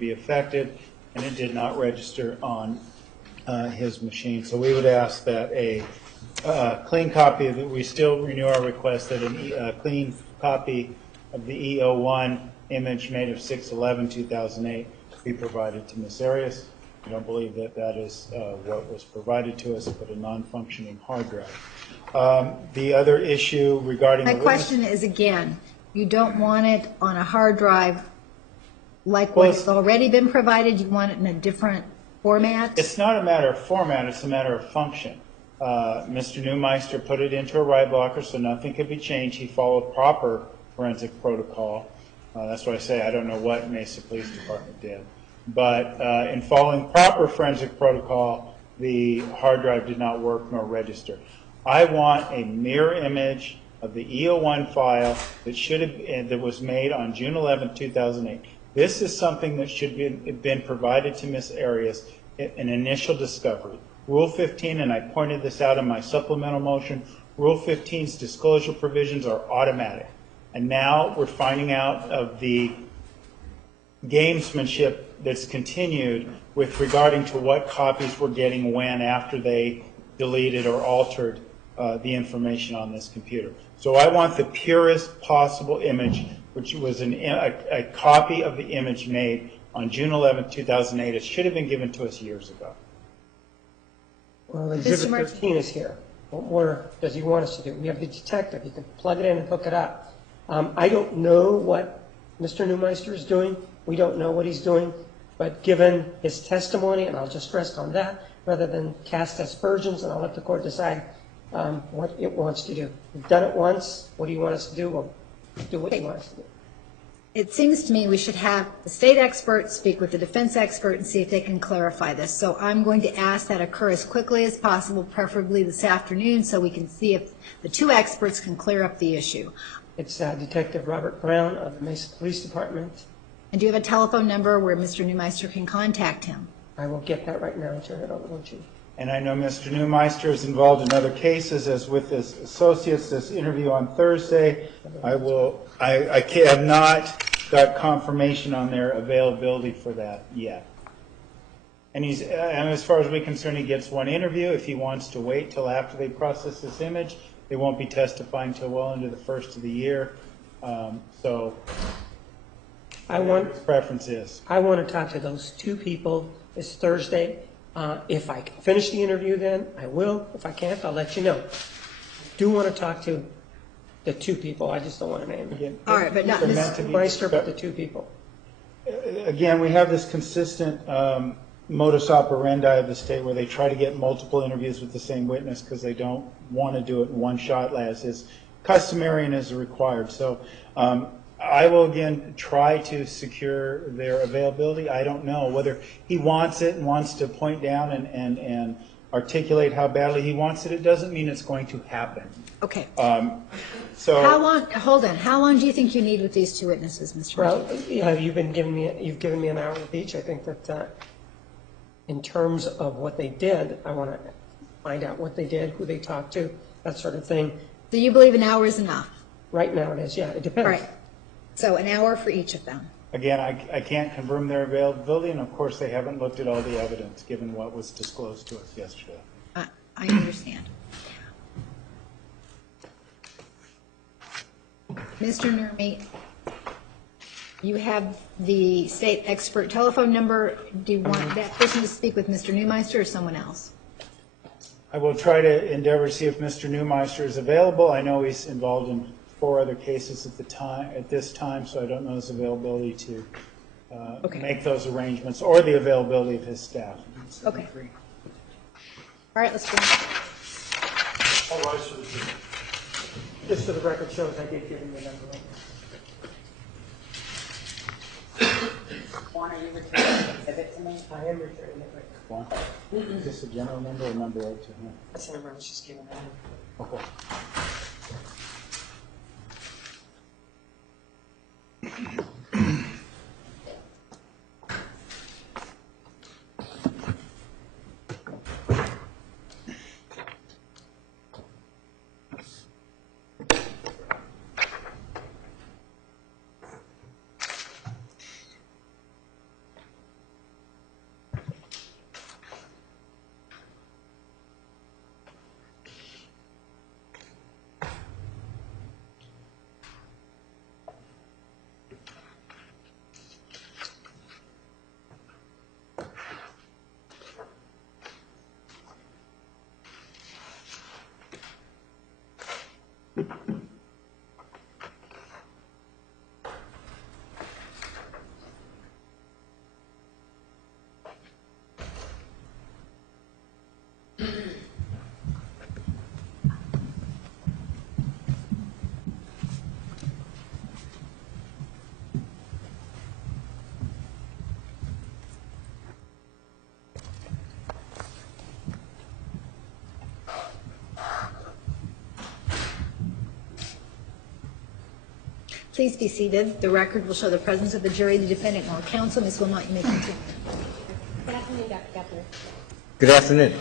be affected, and it did not register on his machine. So we would ask that a clean copy of it, we still renew our request that a clean copy of the E01 image made of 6/11/2008 be provided to Ms. Arias. I don't believe that that is what was provided to us, but a non-functioning hard drive. The other issue regarding my question is, again, you don't want it on a hard drive like what's already been provided? You want it in a different format? It's not a matter of format, it's a matter of function. Mr. Neumeister put it into a write blocker so nothing could be changed. He followed proper forensic protocol. That's why I say I don't know what Mesa Police Department did. But in following proper forensic protocol, the hard drive did not work nor register. I want a mirror image of the E01 file that was made on June 11, 2008. This is something that should have been provided to Ms. Arias in initial discovery. Rule 15, and I pointed this out in my supplemental motion, Rule 15's disclosure provisions are automatic. And now we're finding out of the gamesmanship that's continued with regarding to what copies we're getting when after they deleted or altered the information on this computer. So I want the purest possible image, which was a copy of the image made on June 11, 2008. It should have been given to us years ago. Well, Exhibit 13 is here. What more does he want us to do? We have the detective. You can plug it in and hook it up. I don't know what Mr. Neumeister is doing. We don't know what he's doing. But given his testimony, and I'll just rest on that, rather than cast aspersions, and I'll let the court decide what it wants to do. We've done it once. What do you want us to do? We'll do what you want us to do. It seems to me we should have the state expert speak with the defense expert and see if they can clarify this. So I'm going to ask that occur as quickly as possible, preferably this afternoon, so we can see if the two experts can clear up the issue. It's Detective Robert Brown of the Mesa Police Department. And do you have a telephone number where Mr. Neumeister can contact him? I will get that right now and turn it over, won't you? And I know Mr. Neumeister is involved in other cases, as with his associates. This interview on Thursday, I have not got confirmation on their availability for that yet. And as far as we're concerned, he gets one interview. If he wants to wait till after they process this image, they won't be testifying till well into the first of the year. So his preference is. I want to talk to those two people this Thursday. If I can finish the interview then, I will. If I can't, I'll let you know. I do want to talk to the two people. I just don't want to name them. All right, but not Mr. Meister, but the two people. Again, we have this consistent modus operandi of the state where they try to get multiple interviews with the same witness because they don't want to do it in one shot, as is customary and is required. So I will again try to secure their availability. I don't know whether he wants it and wants to point down and articulate how badly he wants it. It doesn't mean it's going to happen. Okay. So how long? Hold on. How long do you think you need with these two witnesses, Mr. Well, yeah, you've given me an hour with each. I think that in terms of what they did, I want to find out what they did, who they talked to, that sort of thing. Do you believe an hour is enough? Right now it is. Yeah, it depends. All right. So an hour for each of them. Again, I can't confirm their availability, and of course they haven't looked at all the evidence given what was disclosed to us yesterday. I understand. Mr. Nurmi, you have the state expert telephone number. Do you want that person to speak with Mr. Neumeister or someone else? I will try to endeavor to see if Mr. Neumeister is available. I know he's involved in 4 other cases at this time, so I don't know his availability to make those arrangements or the availability of his staff. Okay. All right, let's go. All right, just for the record shows I did give him the number. Juan, are you returning the exhibit to me? I am returning it right Juan, is this a general number or number out to him? now. That's the number I was just giving him. Okay. Please be seated. The record will show the presence of the jury, the defendant, and all counsel. Ms. Wilmot, you may continue. Good afternoon, Dr. Gepner. Good afternoon.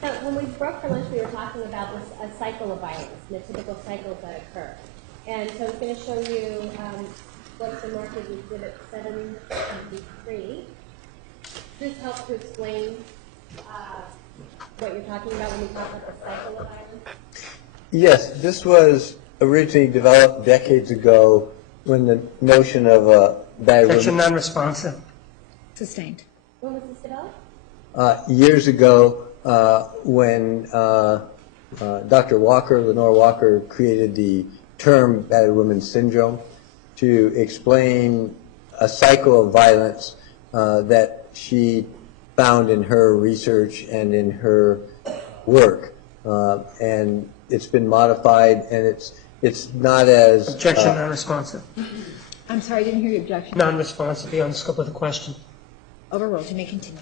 So when we broke for lunch, we were talking about this, a cycle of violence, the typical cycles that occur. And so it's going to show you what's the marked as Exhibit 773. This helps to explain what you're talking about when we talk about the cycle of violence. Yes, this was originally developed decades ago when the notion of a bad Objection woman, non-responsive. Sustained. When was this developed? years ago when Dr. Walker, Lenore Walker, created the term battered woman syndrome to explain a cycle of violence that she found in her research and in her work. And it's been modified, and it's not as... Objection non-responsive. I'm sorry, I didn't hear your objection. Non-responsive beyond the scope of the question. Overruled. You may continue.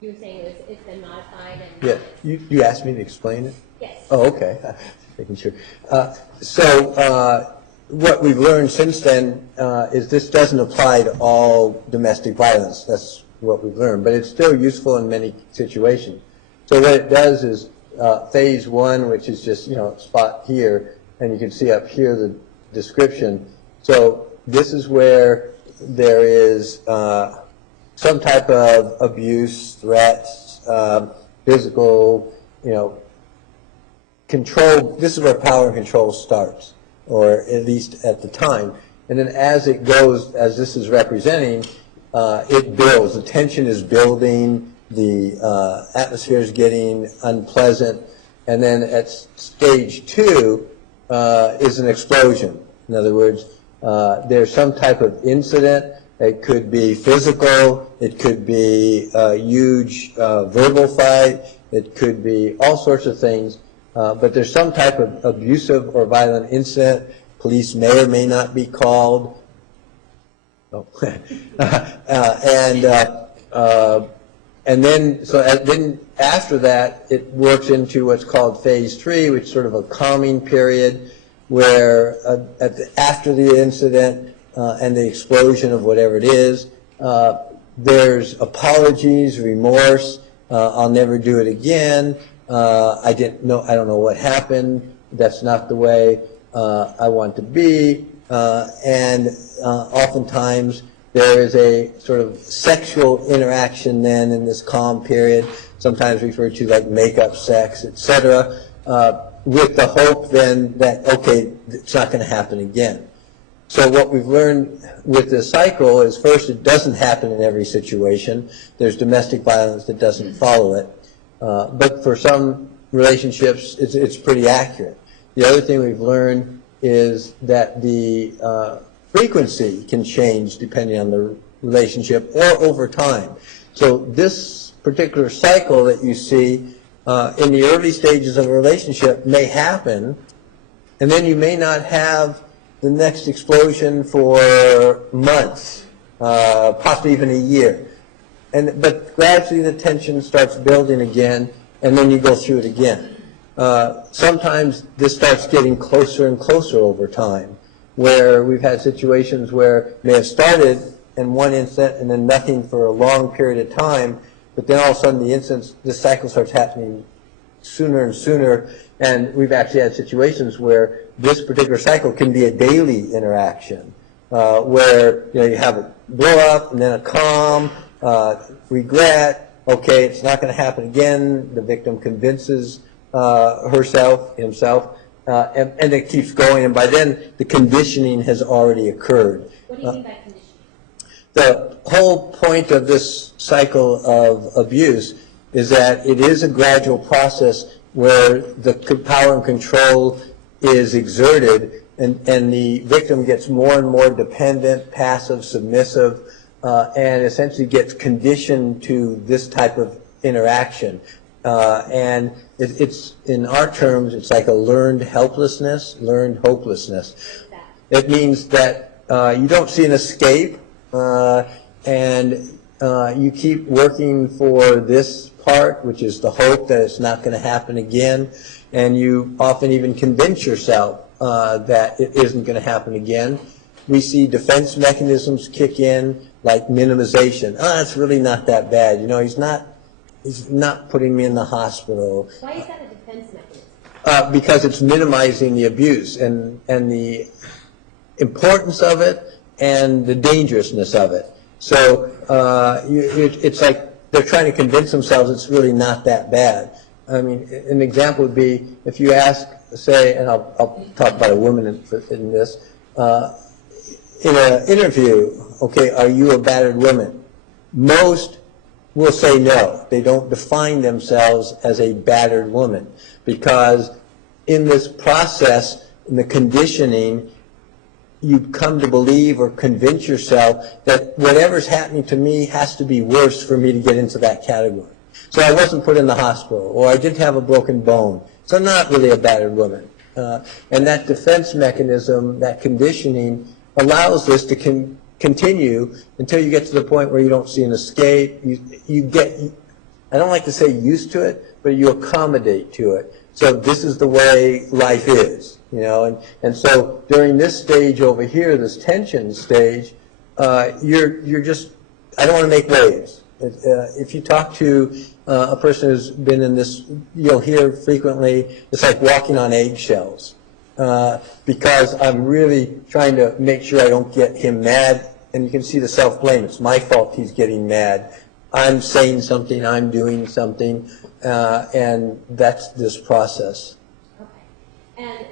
You were saying it's been modified and... Yeah, you asked me to explain it? Yes. Oh, okay. Just making sure. What we've learned since then is this doesn't apply to all domestic violence. That's what we've learned. But it's still useful in many situations. So what it does is phase one, which is just, spot here, and you can see up here the description. So this is where there is some type of abuse, threats, physical, control. This is where power and control starts, or at least at the time. And then as it goes, as this is representing, it builds. The tension is building, the atmosphere is getting unpleasant, and then at stage two is an explosion. In other words, there's some type of incident. It could be physical, it could be a huge verbal fight, it could be all sorts of things, but there's some type of abusive or violent incident. Police may or may not be called. Oh. And then after that, it works into what's called phase three, which is sort of a calming period, where after the incident and the explosion of whatever it is, there's apologies, remorse. I'll never do it again. I don't know what happened. That's not the way I want to be. And oftentimes there is a sort of sexual interaction then in this calm period, sometimes referred to like make-up sex, etc., with the hope then that, okay, it's not going to happen again. So what we've learned with this cycle is, first, it doesn't happen in every situation. There's domestic violence that doesn't follow it. But for some relationships, it's pretty accurate. The other thing we've learned is that the frequency can change depending on the relationship or over time. So this particular cycle that you see in the early stages of a relationship may happen, and then you may not have the next explosion for months, possibly even a year. But gradually the tension starts building again, and then you go through it again. Sometimes this starts getting closer and closer over time, where we've had situations where it may have started in one instant and then nothing for a long period of time, but then all of a sudden this cycle starts happening sooner and sooner, and we've actually had situations where this particular cycle can be a daily interaction, where you have a blow up and then a calm, regret, okay, it's not going to happen again, the victim convinces himself, and it keeps going, and by then the conditioning has already occurred. What do you mean by conditioning? The whole point of this cycle of abuse is that it is a gradual process where the power and control is exerted, and the victim gets more and more dependent, passive, submissive, and essentially gets conditioned to this type of interaction. And it's, in our terms, it's like a learned helplessness, learned hopelessness. It means that you don't see an escape, and you keep working for this part, which is the hope that it's not going to happen again, and you often even convince yourself that it isn't going to happen again. We see defense mechanisms kick in, like minimization. It's really not that bad. You know, he's not putting me in the hospital. Why is that a defense mechanism? Because it's minimizing the abuse and the importance of it and the dangerousness of it. So it's like they're trying to convince themselves it's really not that bad. I mean, an example would be if you ask, say, and I'll talk about a woman in this, in an interview, okay, are you a battered woman? Most will say no. They don't define themselves as a battered woman because in this process, in the conditioning, you come to believe or convince yourself that whatever's happening to me has to be worse for me to get into that category. So I wasn't put in the hospital, or I didn't have a broken bone, so I'm not really a battered woman. And that defense mechanism, that conditioning, allows this to continue until you get to the point where you don't see an escape. You get, I don't like to say used to it, but you accommodate to it. So this is the way life is, you know. And so during this stage over here, this tension stage, you're just, I don't want to make waves. If you talk to a person who's been in this, you'll hear frequently, it's like walking on eggshells. Because I'm really trying to make sure I don't get him mad. And you can see the self-blame. It's my fault he's getting mad. I'm saying something, I'm doing something, and that's this process. Okay. And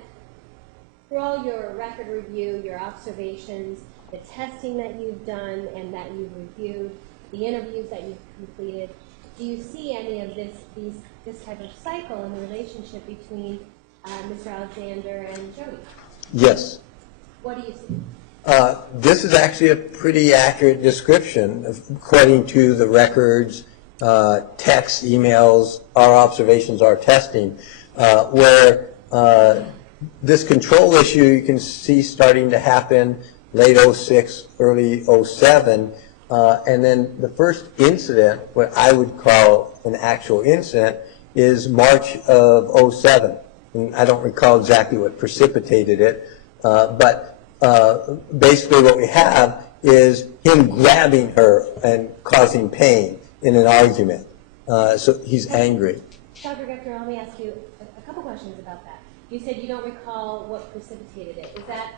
through all your record review, your observations, the testing that you've done and that you've reviewed, the interviews that you've completed, do you see any of this type of cycle in the relationship between Mr. Alexander and Jodi? Yes. What do you see? This is actually a pretty accurate description, according to the records, texts, emails, our observations, our testing, where this control issue you can see starting to happen late 06, early 07, and then the first incident, what I would call an actual incident, is March of 07. And I don't recall exactly what precipitated it, but basically what we have is him grabbing her and causing pain in an argument. So he's angry. Dr. Rector, let me ask you a couple questions about that. You said you don't recall what precipitated it. Is that,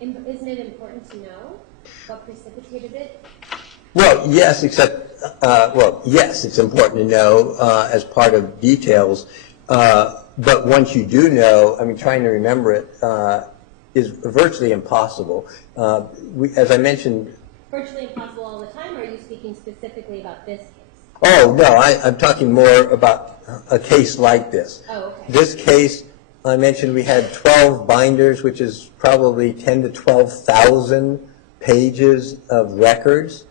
isn't it important to know what precipitated it? Well, yes, except, yes, it's important to know as part of details. But once you do know, I mean, trying to remember it is virtually impossible. As I mentioned... Virtually impossible all the time, or are you speaking specifically about this case? Oh, no, I'm talking more about a case like this. Oh, okay. This case, I mentioned we had 12 binders, which is probably 10 to 12,000 pages of records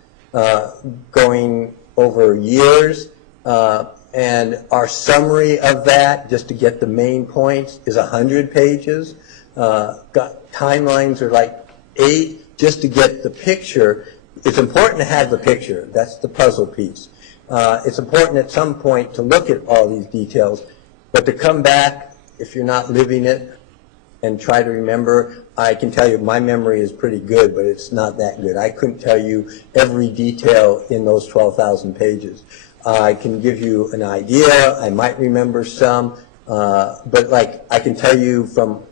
going over years. And our summary of that, just to get the main points, is 100 pages. Timelines are like 8, just to get the picture. It's important to have the picture. That's the puzzle piece. It's important at some point to look at all these details, but to come back, if you're not living it, and try to remember, I can tell you my memory is pretty good, but it's not that good. I couldn't tell you every detail in those 12,000 pages. I can give you an idea. I might remember some, but like I can tell you from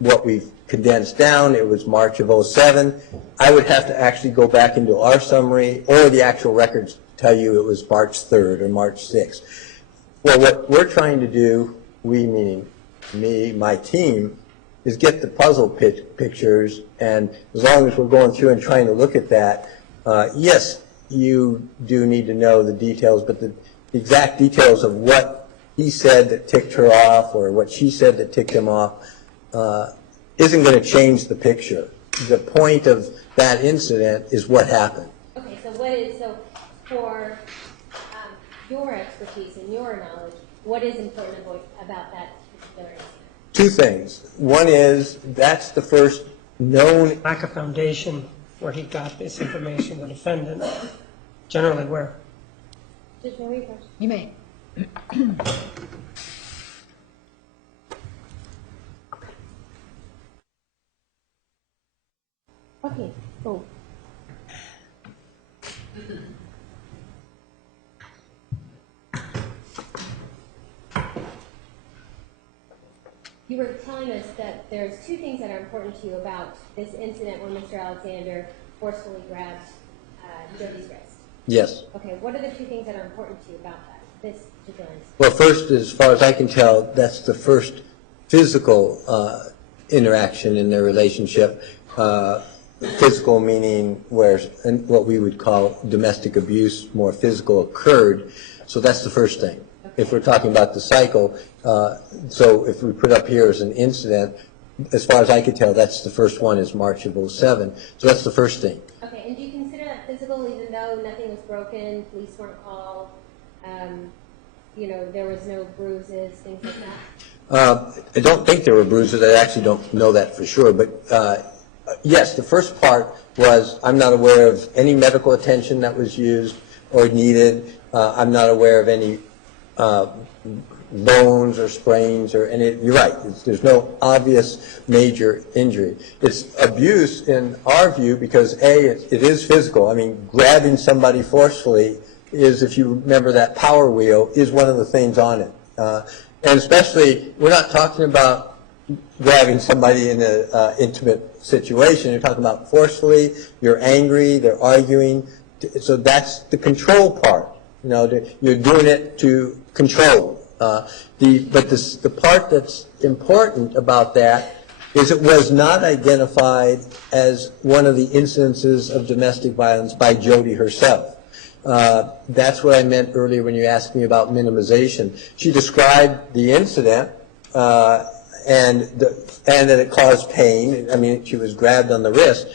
what we've condensed down, it was March of 07. I would have to actually go back into our summary or the actual records to tell you it was March 3rd or March 6th. Well, what we're trying to do, we meaning me, my team, is get the puzzle pictures, and as long as we're going through and trying to look at that, yes, you do need to know the details, but the exact details of what he said that ticked her off or what she said that ticked him off isn't going to change the picture. The point of that incident is what happened. Okay, so for your expertise and your knowledge, what is important about that particular incident? Two things. One is that's the first known. Lack of foundation where he got this information, the defendant, generally where? Just one question. You may. Okay, cool. You were telling us that there's two things that are important to you about this incident when Mr. Alexander forcefully grabbed Jodi's wrist. Yes. Okay, what are the two things that are important to you about that, this particular incident? Well, first, as far as I can tell, that's the first physical interaction in their relationship. Physical meaning where what we would call domestic abuse, more physical, occurred. So that's the first thing. Okay. If we're talking about the cycle, so if we put up here as an incident, as far as I can tell, that's the first one is March of 07. So that's the first thing. Okay, and do you consider that physical even though nothing was broken, police weren't called, there was no bruises, things like that? I don't think there were bruises. I actually don't know that for sure. But yes, the first part was I'm not aware of any medical attention that was used or needed. I'm not aware of any bones or sprains or any. You're right. There's no obvious major injury. It's abuse in our view because it is physical. I mean, grabbing somebody forcefully is, if you remember that power wheel, is one of the things on it. And especially, we're not talking about grabbing somebody in an intimate situation. You're talking about forcefully. You're angry. They're arguing. So that's the control part. You're doing it to control. But the part that's important about that is it was not identified as one of the incidences of domestic violence by Jodi herself. That's what I meant earlier when you asked me about minimization. She described the incident and that it caused pain. I mean, she was grabbed on the wrist.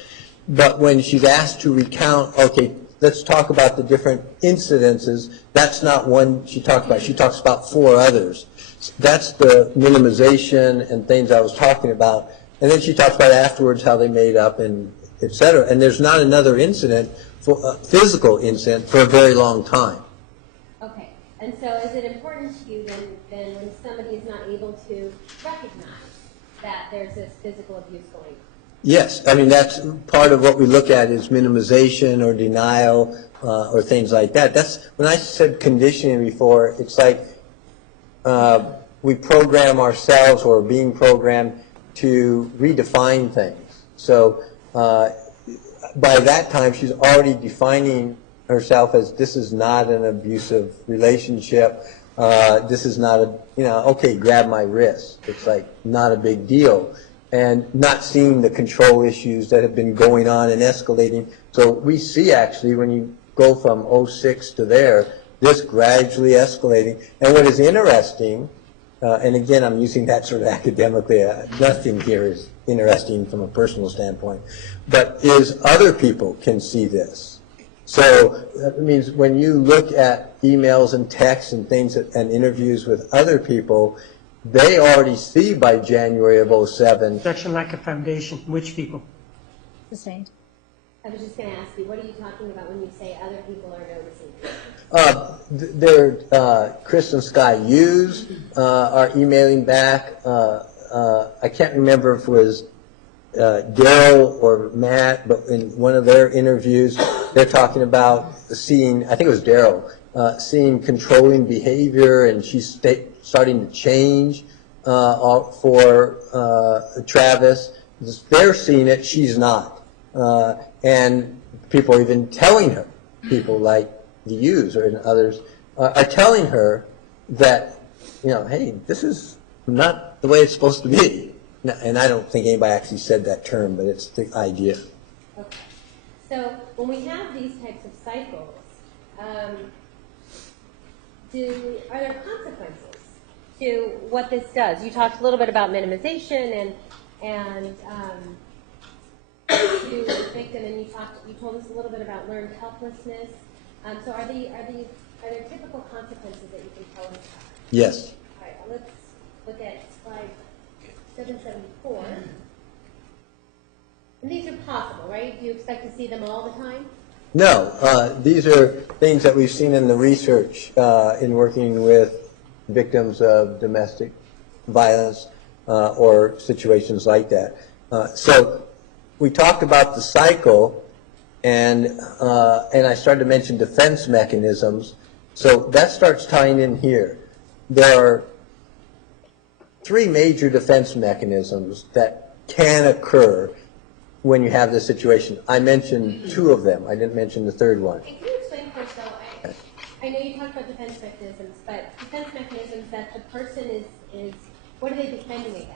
But when she's asked to recount, okay, let's talk about the different incidences, that's not one she talked about. She talks about 4 others. That's the minimization and things I was talking about. And then she talks about afterwards how they made up and et cetera. And there's not another incident, a physical incident, for a very long time. Okay. And so is it important to you then when somebody is not able to recognize that there's this physical abuse going on? Yes. I mean, that's part of what we look at is minimization or denial or things like that. That's when I said conditioning before, it's like we program ourselves or are being programmed to redefine things. So by that time, she's already defining herself as this is not an abusive relationship. This is not okay, grab my wrist. It's like not a big deal. And not seeing the control issues that have been going on and escalating. So we see actually when you go from 06 to there, this gradually escalating. And what is interesting, and again I'm using that sort of academically, nothing here is interesting from a personal standpoint, but is other people can see this. So that means when you look at emails and texts and things and interviews with other people, they already see by January of 07. Section lack of foundation. Which people? Sustained. I was just going to ask you, what are you talking about when you say other people are noticing? Chris and Sky Hughes are emailing back. I can't remember if it was Daryl or Matt, but in one of their interviews, they're talking about seeing, I think it was Daryl, seeing controlling behavior, and she's starting to change for Travis. They're seeing it, she's not. And people are even telling her, people like the Hughes and others, are telling her that, hey, this is not the way it's supposed to be. And I don't think anybody actually said that term, but it's the idea. Okay. So when we have these types of cycles, are there consequences to what this does. You talked a little bit about minimization and to the victim, and you told us a little bit about learned helplessness. So are there typical consequences that you can tell us about? Yes. All right, let's look at slide 774. And these are possible, right? Do you expect to see them all the time? No, these are things that we've seen in the research in working with victims of domestic violence or situations like that. So we talked about the cycle, and I started to mention defense mechanisms. So that starts tying in here. There are three major defense mechanisms that can occur when you have this situation. I mentioned two of them. I didn't mention the third one. Can you explain first, though? I know you talked about defense mechanisms, but defense mechanisms that the person is what are they defending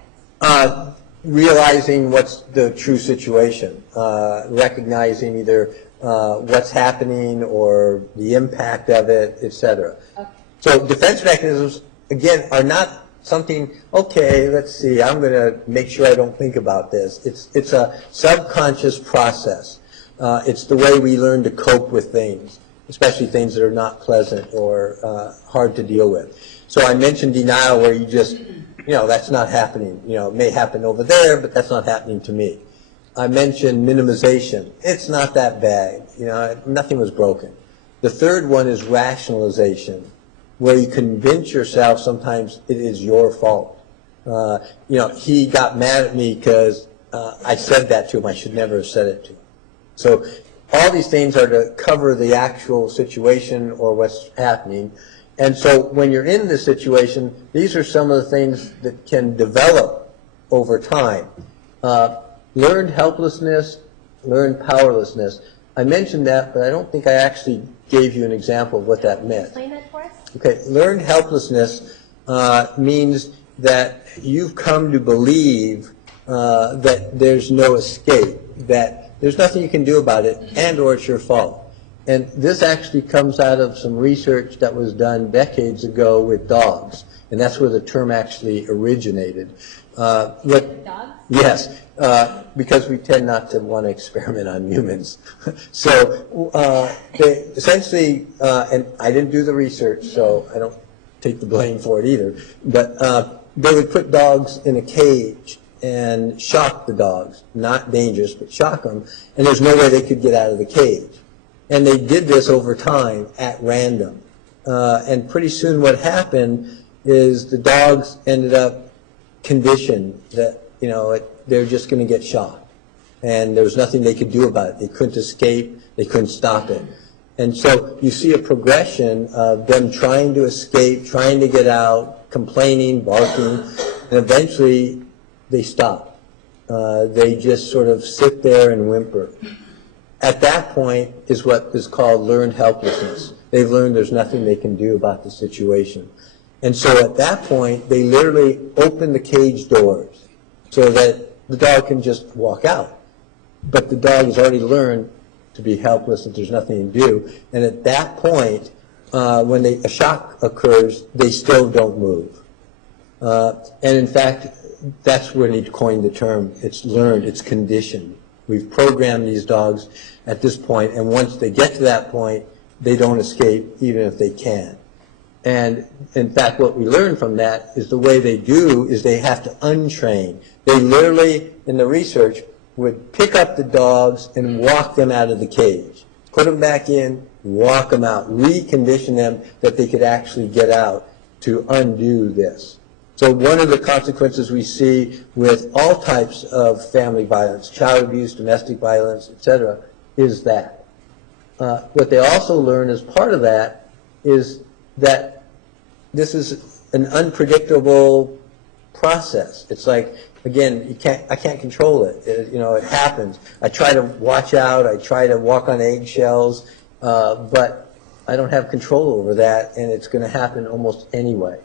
against? Realizing what's the true situation, recognizing either what's happening or the impact of it, etc. Okay. So defense mechanisms, again, are not something, okay, let's see, I'm going to make sure I don't think about this. It's a subconscious process. It's the way we learn to cope with things, especially things that are not pleasant or hard to deal with. So I mentioned denial, where you just, that's not happening. It may happen over there, but that's not happening to me. I mentioned minimization. It's not that bad. Nothing was broken. The third one is rationalization, where you convince yourself sometimes it is your fault. He got mad at me because I said that to him. I should never have said it to him. So all these things are to cover the actual situation or what's happening. And so when you're in this situation, these are some of the things that can develop over time. Learned helplessness, learned powerlessness. I mentioned that, but I don't think I actually gave you an example of what that meant. Explain that for us. Okay, learned helplessness means that you've come to believe that there's no escape, that there's nothing you can do about it, and or it's your fault. And this actually comes out of some research that was done decades ago with dogs, and that's where the term actually originated. Dogs? Yes, because we tend not to want to experiment on humans. So they essentially, and I didn't do the research, so I don't take the blame for it either, but they would put dogs in a cage and shock the dogs. Not dangerous, but shock them, and there's no way they could get out of the cage. And they did this over time at random. And pretty soon what happened is the dogs ended up conditioned that, they're just going to get shocked. And there was nothing they could do about it. They couldn't escape. They couldn't stop it. And so you see a progression of them trying to escape, trying to get out, complaining, barking, and eventually they stop. They just sort of sit there and whimper. At that point is what is called learned helplessness. They've learned there's nothing they can do about the situation. And so at that point, they literally open the cage doors so that the dog can just walk out. But the dog has already learned to be helpless, that there's nothing to do. And at that point, when a shock occurs, they still don't move. And in fact, that's when he coined the term. It's learned, it's conditioned. We've programmed these dogs at this point, and once they get to that point, they don't escape even if they can. And in fact, what we learn from that is the way they do is they have to untrain. They literally, in the research, would pick up the dogs and walk them out of the cage. Put them back in, walk them out, recondition them that they could actually get out to undo this. So one of the consequences we see with all types of family violence, child abuse, domestic violence, etc., is that. What they also learn as part of that is that this is an unpredictable process. It's like, again, I can't control it. It happens. I try to watch out. I try to walk on eggshells, but I don't have control over that, and it's going to happen almost anyway.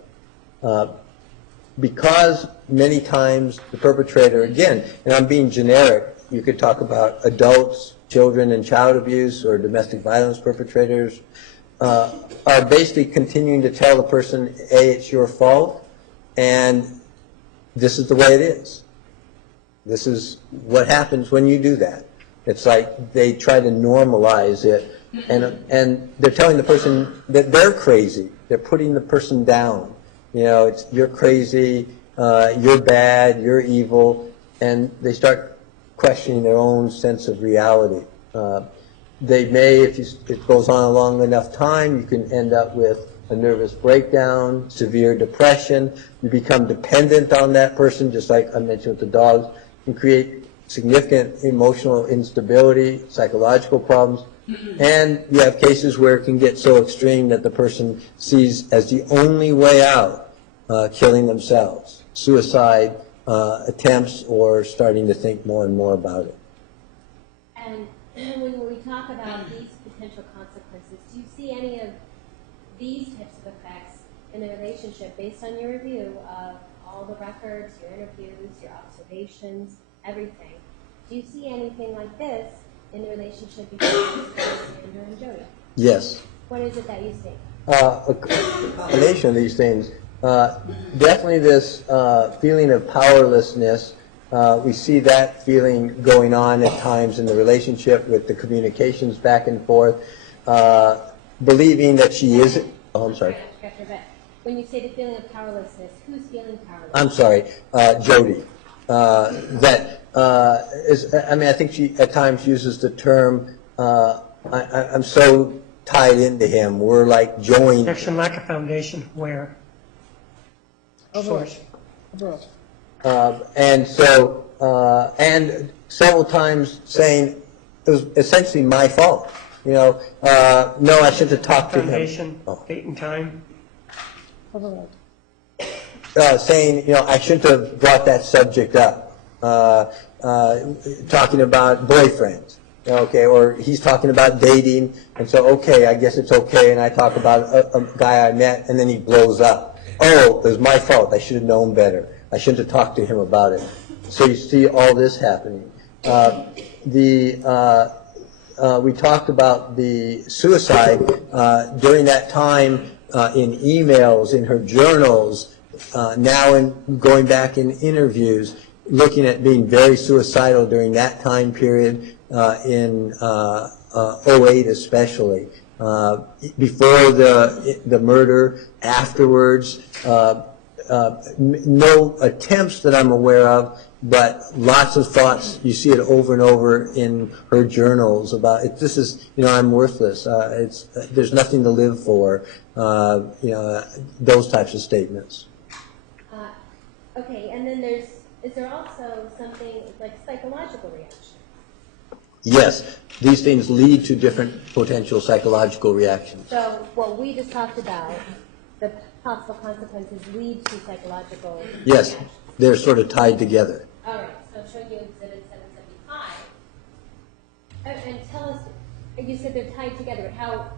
Because many times the perpetrator, again, and I'm being generic, you could talk about adults, children in child abuse or domestic violence perpetrators, are basically continuing to tell the person, A, it's your fault, and this is the way it is. This is what happens when you do that. It's like they try to normalize it, and they're telling the person that they're crazy. They're putting the person down. You know, it's, you're crazy, you're bad, you're evil, and they start questioning their own sense of reality. They may, if it goes on a long enough time, you can end up with a nervous breakdown, severe depression. You become dependent on that person, just like I mentioned with the dogs. You can create significant emotional instability, psychological problems, and you have cases where it can get so extreme that the person sees as the only way out killing themselves, suicide attempts, or starting to think more and more about it. And when we talk about these potential consequences, do you see any of these types of effects in the relationship based on your review of all the records, your interviews, your observations, everything? Do you see anything like this in the relationship between Sandra and Jodi? Yes. What is it that you see? A combination of these things. Definitely this feeling of powerlessness. We see that feeling going on at times in the relationship with the communications back and forth. Believing that she isn't. Oh, I'm sorry. When you say the feeling of powerlessness, who's feeling powerless? I'm sorry, Jodi. I mean, I think she at times uses the term, I'm so tied into him. We're like joined. Protection, lack of foundation, where? Source. And so, and several times saying it was essentially my fault. You know, no, I shouldn't have talked to him. Foundation, date and time. Saying, you know, I shouldn't have brought that subject up. Talking about boyfriends, okay, or he's talking about dating, and so, okay, I guess it's okay, and I talk about a guy I met, and then he blows up. Oh, it was my fault. I should have known better. I shouldn't have talked to him about it. So you see all this happening. We talked about the suicide during that time in emails, in her journals, now in going back in interviews, looking at being very suicidal during that time period in 08 especially. Before the murder, afterwards, no attempts that I'm aware of, but lots of thoughts. You see it over and over in her journals about it. This is, you know, I'm worthless. There's nothing to live for. You know, those types of statements. Okay, and then is there also something like psychological reaction? Yes, these things lead to different potential psychological reactions. So what we just talked about, the possible consequences lead to psychological Yes, reactions. they're sort of tied together. All right, so I'll show you Exhibit 775. And tell us, you said they're tied together, but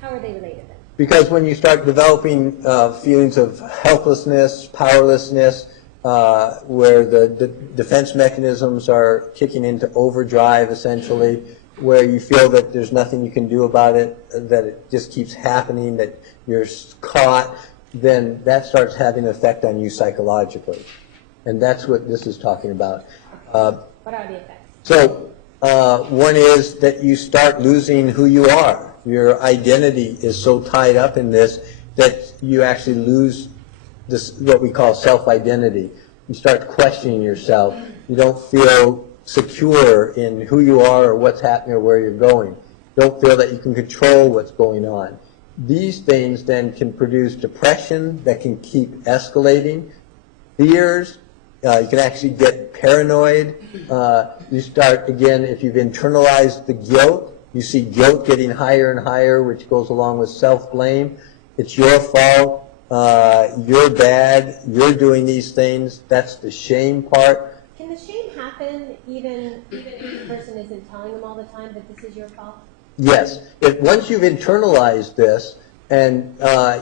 how are they related then? Because when you start developing feelings of helplessness, powerlessness, where the defense mechanisms are kicking into overdrive, essentially, where you feel that there's nothing you can do about it, that it just keeps happening, that you're caught, then that starts having an effect on you psychologically. And that's what this is talking about. What are the effects? So one is that you start losing who you are. Your identity is so tied up in this that you actually lose this, what we call self-identity. You start questioning yourself. You don't feel secure in who you are or what's happening or where you're going. You don't feel that you can control what's going on. These things then can produce depression that can keep escalating, fears. You can actually get paranoid. You start, again, if you've internalized the guilt, you see guilt getting higher and higher, which goes along with self-blame. It's your fault. You're bad. You're doing these things. That's the shame part. Can the shame happen even if the person isn't telling them all the time that this is your fault? Yes. Once you've internalized this, and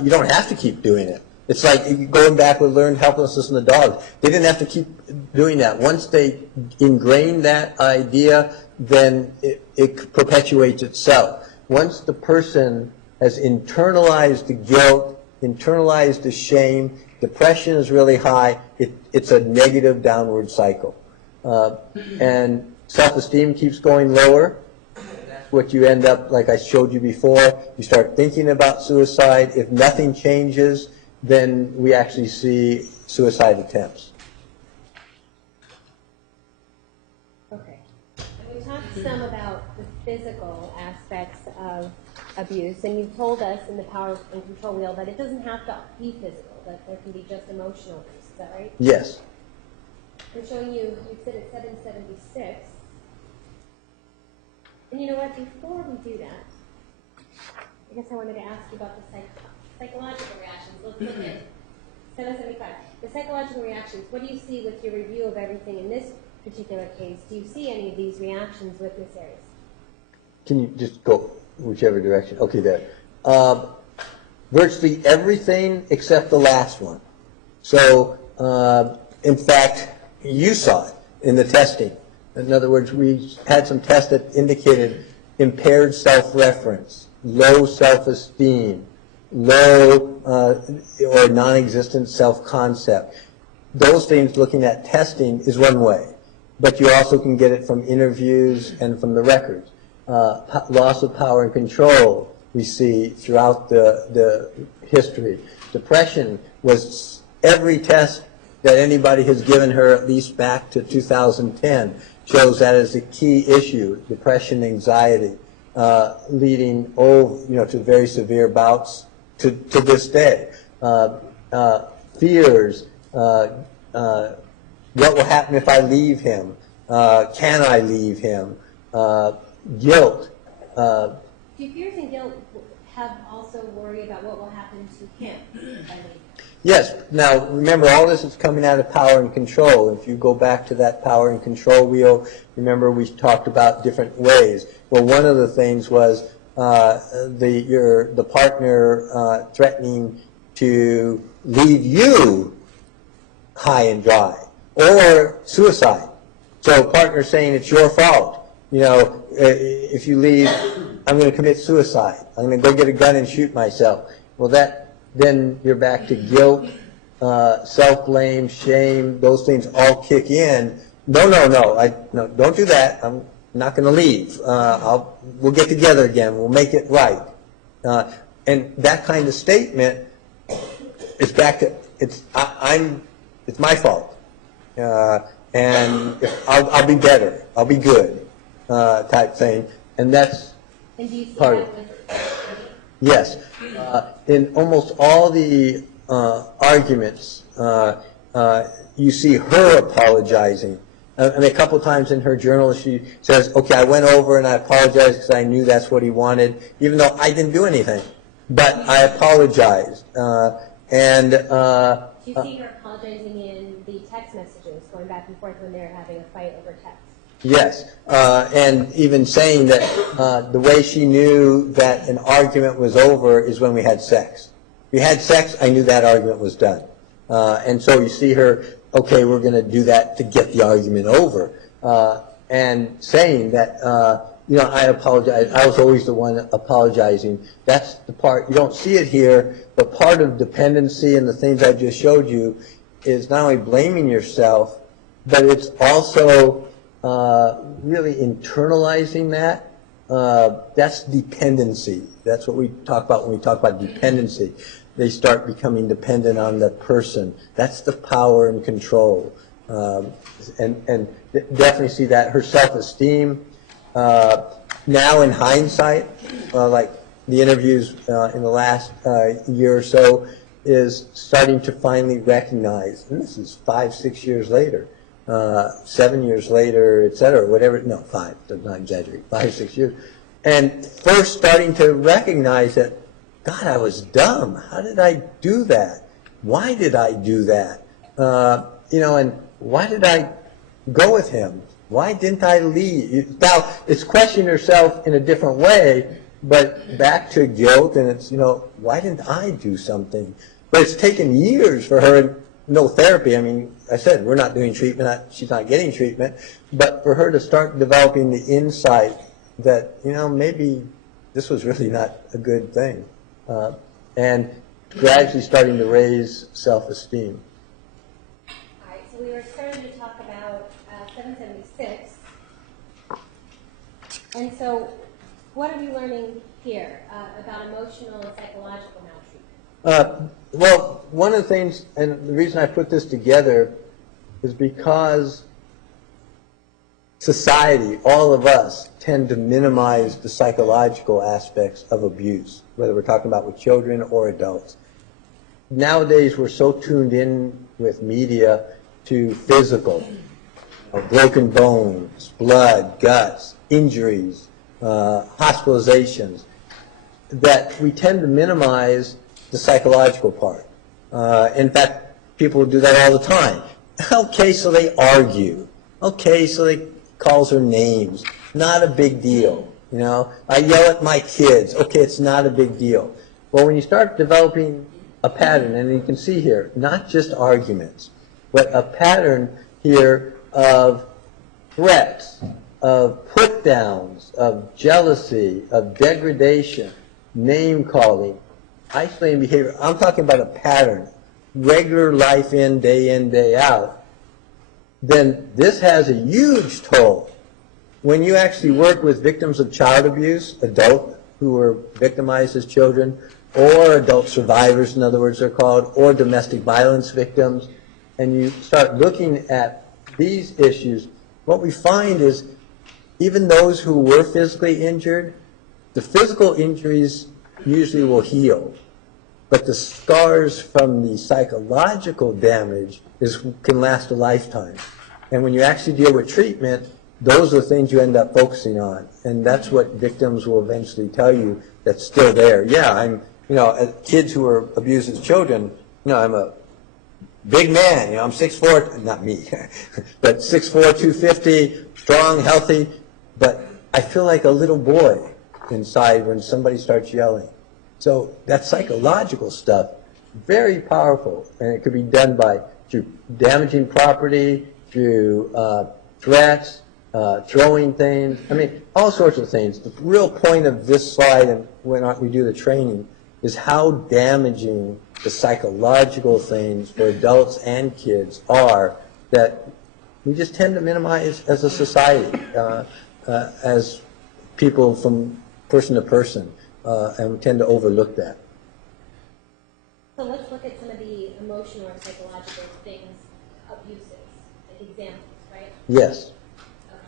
you don't have to keep doing it. It's like going back with learned helplessness in the dog. They didn't have to keep doing that. Once they ingrain that idea, then it perpetuates itself. Once the person has internalized the guilt, internalized the shame, depression is really high, it's a negative downward cycle. And self-esteem keeps going lower. That's what you end up, like I showed you before, you start thinking about suicide. If nothing changes, then we actually see suicide attempts. Okay. And we talked some about the physical aspects of abuse, and you've told us in the power and control wheel that it doesn't have to be physical, that there can be just emotional abuse. Is that right? Yes. I'm showing you sit at 776. And you know what, before we do that, I guess I wanted to ask you about the psychological reactions. Let's look at 775. The psychological reactions, what do you see with your review of everything in this particular case? Do you see any of these reactions with Ms. Arias? Can you just go whichever direction? Okay, there. Virtually everything except the last one. So, in fact, you saw it in the testing. In other words, we had some tests that indicated impaired self-reference, low self-esteem, low or non-existent self-concept. Those things, looking at testing, is one way. But you also can get it from interviews and from the records. Loss of power and control we see throughout the history. Depression was every test that anybody has given her, at least back to 2010, shows that as a key issue, depression, anxiety, leading to very severe bouts to this day. Fears, what will happen if I leave him? Can I leave him? Guilt. Do fears and guilt have also worry about what will happen to him? Yes. Now, remember, all this is coming out of power and control. If you go back to that power and control wheel, remember we talked about different ways. Well, one of the things was the partner threatening to leave you high and dry, or suicide. So partner saying it's your fault. If you leave, I'm going to commit suicide. I'm going to go get a gun and shoot myself. Well, then you're back to guilt, self-blame, shame. Those things all kick in. No, don't do that. I'm not going to leave. We'll get together again. We'll make it right. And that kind of statement is back to it's my fault, and I'll be better. I'll be good, type thing. And that's And do you see part that of it. with Yes. In almost all the arguments, you see her apologizing. A couple times in her journal, she says, okay, I went over and I apologized because I knew that's what he wanted, even though I didn't do anything. But I apologized. do you see her apologizing in the text messages, going back and forth when they're having a fight over text? Yes, and even saying that the way she knew that an argument was over is when we had sex. If we had sex, I knew that argument was done. And so you see her, okay, we're going to do that to get the argument over. And saying that, I apologize. I was always the one apologizing. That's the part, you don't see it here, but part of dependency and the things I just showed you is not only blaming yourself, but it's also really internalizing that. That's dependency. That's what we talk about when we talk about dependency. They start becoming dependent on the person. That's the power and control. And definitely see that. Her self-esteem, now in hindsight, like the interviews in the last year or so, is starting to finally recognize, and this is 5-6 years later, 7 years later, et cetera, whatever, no, 5, I'm not exaggerating, 5-6 years, and first starting to recognize that, God, I was dumb. How did I do that? Why did I do that? And why did I go with him? Why didn't I leave? Now, it's questioning herself in a different way, but back to guilt, and it's, why didn't I do something? But it's taken years for her, no therapy. I mean, I said, we're not doing treatment, she's not getting treatment, but for her to start developing the insight that, maybe this was really not a good thing. And gradually starting to raise self-esteem. All right, so we were starting to talk about 776. And so what are we learning here about emotional and psychological maltreatment? Well, one of the things, and the reason I put this together is because society, all of us, tend to minimize the psychological aspects of abuse, whether we're talking about with children or adults. Nowadays, we're so tuned in with media to physical, broken bones, blood, guts, injuries, hospitalizations, that we tend to minimize the psychological part. In fact, people do that all the time. Okay, so they argue. Okay, so they calls her names. Not a big deal. You know, I yell at my kids. Okay, it's not a big deal. Well, when you start developing a pattern, and you can see here, not just arguments, but a pattern here of threats, of put-downs, of jealousy, of degradation, name-calling, isolating behavior. I'm talking about a pattern, regular life in, day out. Then this has a huge toll. When you actually work with victims of child abuse, adult who were victimized as children, or adult survivors, in other words, they're called, or domestic violence victims, and you start looking at these issues, what we find is even those who were physically injured, the physical injuries usually will heal, but the scars from the psychological damage can last a lifetime. And when you actually deal with treatment, those are the things you end up focusing on. And that's what victims will eventually tell you that's still there. Yeah, kids who were abused as children, I'm a big man, I'm 6'4", not me, but 6'4", 250, strong, healthy, but I feel like a little boy inside when somebody starts yelling. So that psychological stuff, very powerful, and it could be done through damaging property, through threats, throwing things, all sorts of things. The real point of this slide and when we do the training is how damaging the psychological things for adults and kids are that we just tend to minimize as a society, as people from person to person, and we tend to overlook that. So let's look at some of the emotional or psychological things, abuses, like examples, right? Yes. Okay.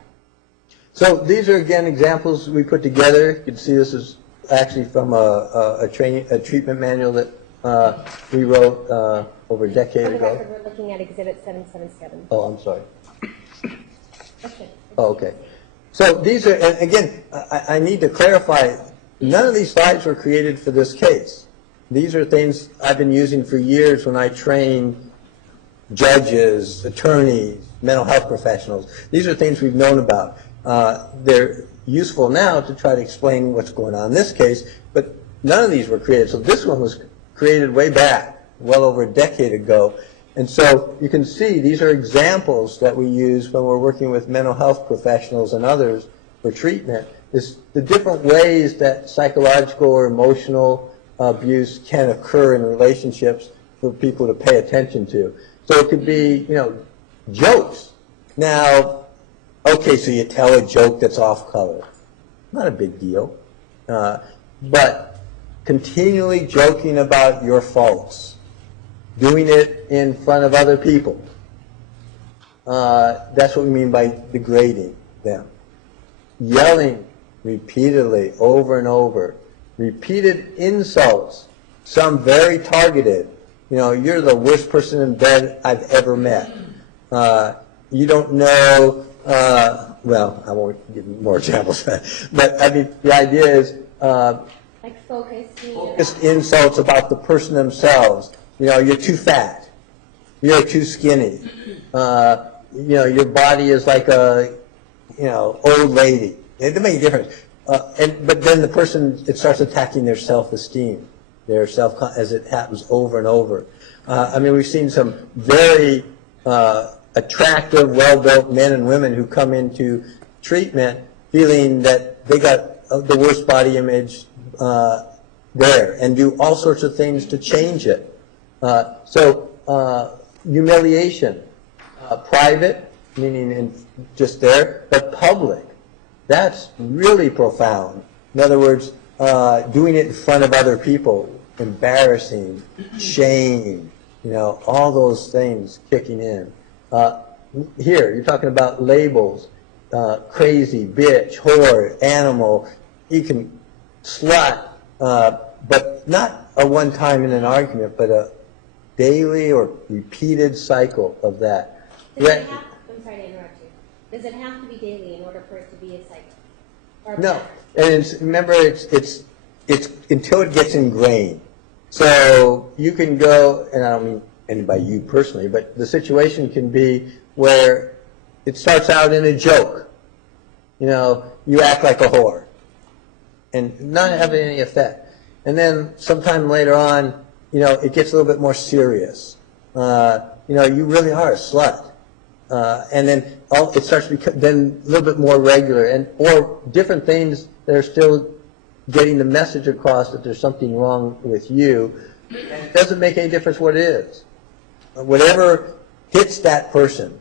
So these are, again, examples we put together. You can see this is actually from a treatment manual that we wrote over a decade For the ago. record, we're looking at Exhibit 777. Oh, I'm sorry. Okay. Oh, okay. So these are, and again, I need to clarify, none of these slides were created for this case. These are things I've been using for years when I train judges, attorneys, mental health professionals. These are things we've known about. They're useful now to try to explain what's going on in this case, but none of these were created. So this one was created way back, well over a decade ago. And so you can see these are examples that we use when we're working with mental health professionals and others for treatment, is the different ways that psychological or emotional abuse can occur in relationships for people to pay attention to. So it could be, jokes. Now, okay, so you tell a joke that's off color. Not a big deal. But continually joking about your faults, doing it in front of other people, that's what we mean by degrading them. Yelling repeatedly over and over, repeated insults, some very targeted. You're the worst person in bed I've ever met. You don't know, well, I won't give more examples, but the idea is Like focused insults about the person themselves. You're too fat. You're too skinny. Your body is like a, old lady. It doesn't make a difference. But then the person, it starts attacking their self-esteem, their as it happens over and over. We've seen some very attractive, well-built men and women who come into treatment feeling that they got the worst body image there and do all sorts of things to change it. Humiliation, private, meaning just there, but public. That's really profound. In other words, doing it in front of other people, embarrassing, shame, all those things kicking in. Here, you're talking about labels, crazy, bitch, whore, animal, you can slut, but not a one time in an argument, but a daily or repeated cycle of that. I'm sorry to interrupt you. Does it have to be daily in order for it to be a cycle? Or No, and remember, it's until it gets ingrained. So you can go, and I don't mean anybody, you personally, but the situation can be where it starts out in a joke. You act like a whore, and not having any effect. And then sometime later on, it gets a little bit more serious. You really are a slut. And then it starts to become then a little bit more regular, or different things that are still getting the message across that there's something wrong with you. And it doesn't make any difference what it is. Whatever hits that person,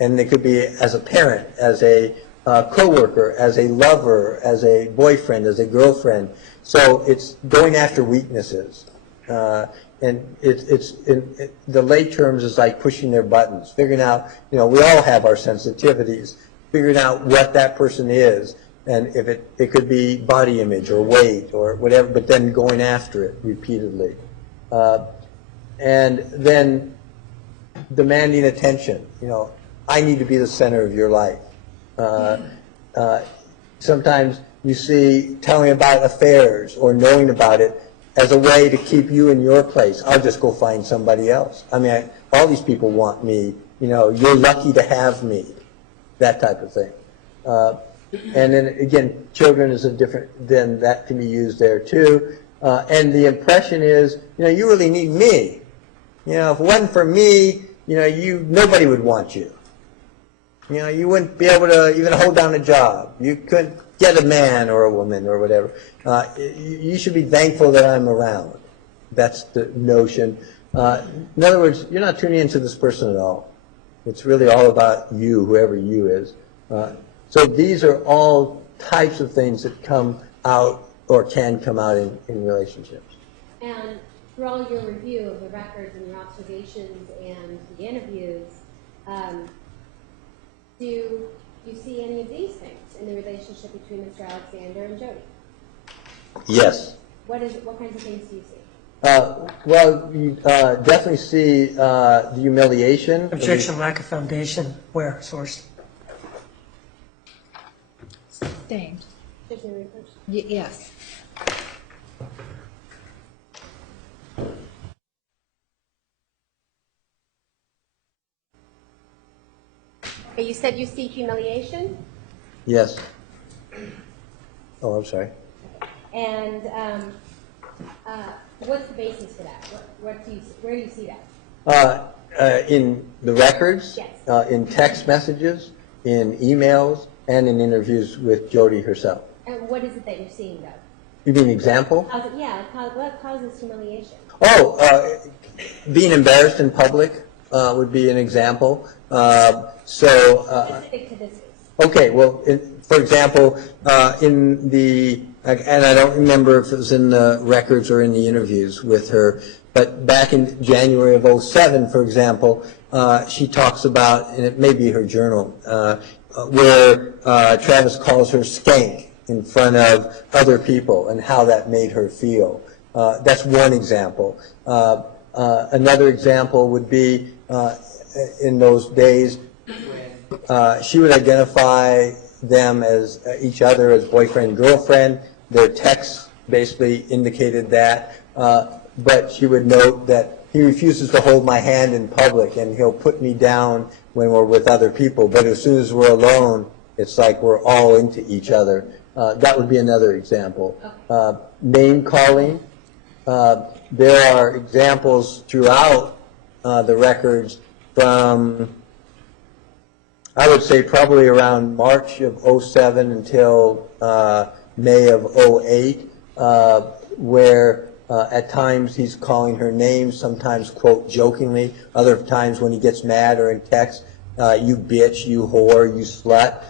and it could be as a parent, as a coworker, as a lover, as a boyfriend, as a girlfriend. So it's going after weaknesses. And the lay terms is like pushing their buttons, figuring out, we all have our sensitivities, figuring out what that person is, and if it could be body image or weight or whatever, but then going after it repeatedly. And then demanding attention, I need to be the center of your life. Sometimes you see telling about affairs or knowing about it as a way to keep you in your place. I'll just go find somebody else. All these people want me. You're lucky to have me. That type of thing. And then again, children is then that can be used there too. And the impression is, you really need me. If it wasn't for me, nobody would want you. You wouldn't be able to even hold down a job. You couldn't get a man or a woman or whatever. You should be thankful that I'm around. That's the notion. In other words, you're not tuning into this person at all. It's really all about you, whoever you is. So these are all types of things that come out or can come out in relationships. And through all your review of the records and your observations and the interviews, do you see any of these things in the relationship between Mr. Alexander and Jodi? Yes. What kinds of things do you see? Well, you definitely see the humiliation. Objection, lack of foundation. Where? Source? Sustained. Yes. Okay, you said you see humiliation? Yes. Oh, I'm sorry. And what's the basis for that? Where do you see that? In the records, Yes. In text messages, in emails, and in interviews with Jodi herself. And what is it that you're seeing, though? You mean example? What causes humiliation? Oh, being embarrassed in public would be an example. Specific to this case. Okay, well, for example, in the, and I don't remember if it was in the records or in the interviews with her, but back in January of 2007, for example, she talks about, and it may be her journal, where Travis calls her skank in front of other people and how that made her feel. That's one example. Another example would be in those days when she would identify them as each other as boyfriend and girlfriend. Their texts basically indicated that, but she would note that he refuses to hold my hand in public and he'll put me down when we're with other people, but as soon as we're alone, it's like we're all into each other. That would be another example. Name calling. There are examples throughout the records from, I would say, probably around March of 2007 until May of 2008, where at times he's calling her names, sometimes, quote, jokingly, other times when he gets mad or in text, you bitch, you whore, you slut,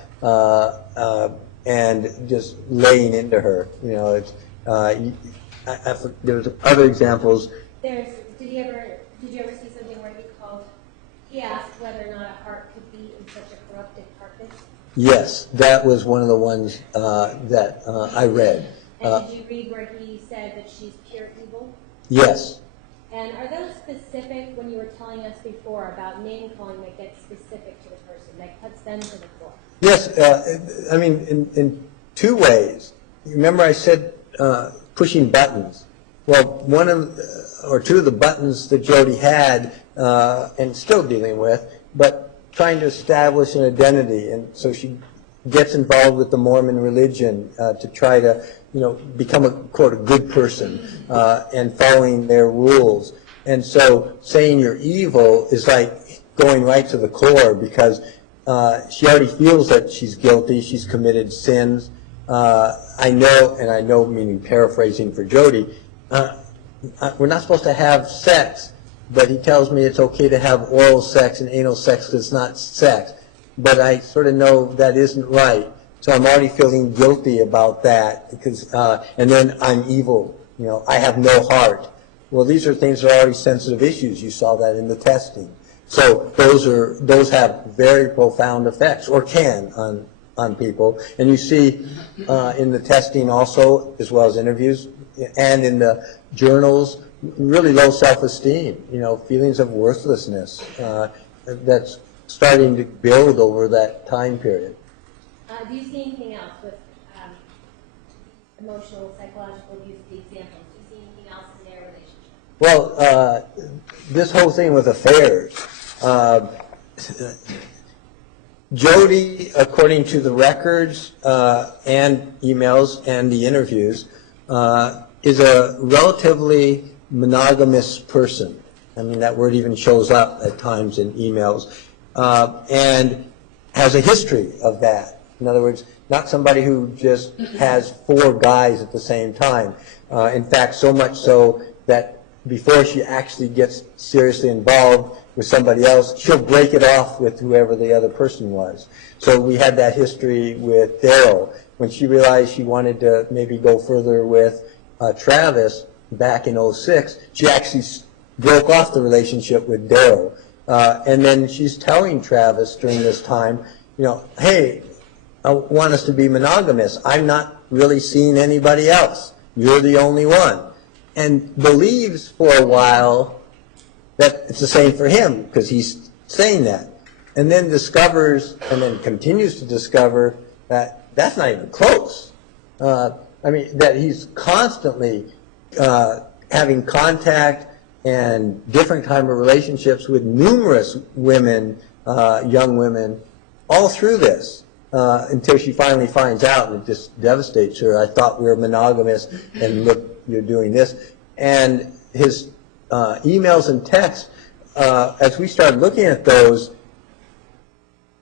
and just laying into her. You know, it's, there's other examples. Did you ever see something where he asked whether or not a heart could beat in such a corrupted carcass? Yes, that was one of the ones that I read. And did you read where he said that she's pure evil? Yes. And are those specific when you were telling us before about name calling that gets specific to the person, that cuts them to the core? Yes, I mean, in two ways. Remember I said pushing buttons. Well, one of, or two of the buttons that Jodi had, and still dealing with, but trying to establish an identity, and so she gets involved with the Mormon religion to try to, you know, become a, quote, a good person, and following their rules. And so saying you're evil is like going right to the core, because she already feels that she's guilty, she's committed sins. I know, meaning paraphrasing for Jodi, we're not supposed to have sex, but he tells me it's okay to have oral sex and anal sex because it's not sex. But I sort of know that isn't right. So I'm already feeling guilty about that, because, and then I'm evil, you know, I have no heart. Well, these are things that are already sensitive issues. You saw that in the testing. So those have very profound effects, or can, on people. And you see in the testing also, as well as interviews, and in the journals, really low self-esteem, you know, feelings of worthlessness that's starting to build over that time period. Do you see anything else with emotional, psychological abuse, the examples? Do you see anything else in their relationship? Well, this whole thing with affairs, Jodi, according to the records and emails and the interviews, is a relatively monogamous person. I mean, that word even shows up at times in emails, and has a history of that. In other words, not somebody who just has 4 guys at the same time. In fact, so much so that before she actually gets seriously involved with somebody else, she'll break it off with whoever the other person was. So we had that history with Daryl. When she realized she wanted to maybe go further with Travis back in '06, she actually broke off the relationship with Daryl. And then she's telling Travis during this time, you know, hey, I want us to be monogamous. I'm not really seeing anybody else. You're the only one. And believes for a while that it's the same for him, because he's saying that. And then discovers, and then continues to discover, that that's not even close. I mean, that he's constantly having contact and different kind of relationships with numerous women, young women, all through this. Until she finally finds out, and it just devastates her. I thought we were monogamous, and look, you're doing this. And his emails and texts, as we started looking at those,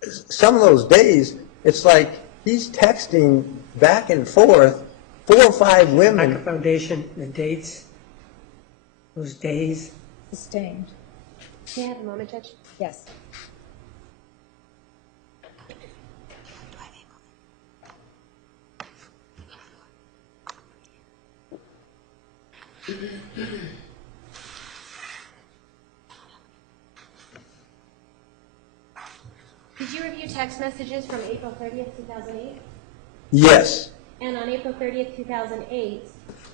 some of those days, it's like he's texting back and forth 4 or 5 women. Back Foundation, the dates, those days. Sustained. May I have a moment, Judge? Yes. Did you review text messages from April 30th, 2008? Yes. And on April 30th, 2008,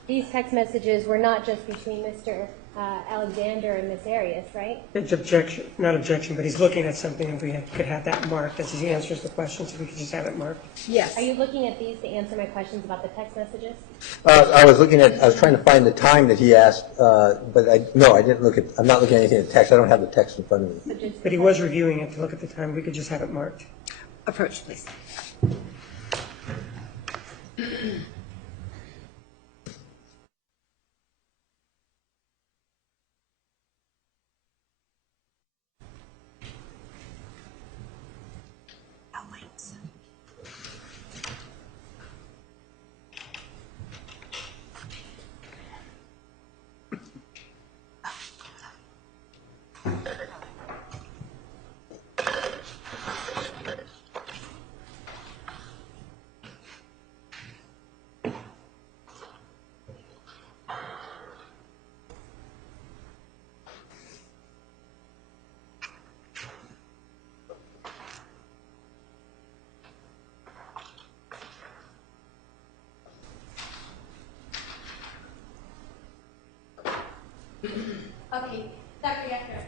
these text messages were not just between Mr. Alexander and Ms. Arias, right? It's objection, not objection, but he's looking at something, if we could have that marked as he answers the questions, if we could just have it marked. Yes. Are you looking at these to answer my questions about the text messages? I was trying to find the time that he asked, but I'm not looking at anything in text. I don't have the text in front of me. But he was reviewing it to look at the time. We could just have it marked. Approach, please. Okay, Dr. Yecker,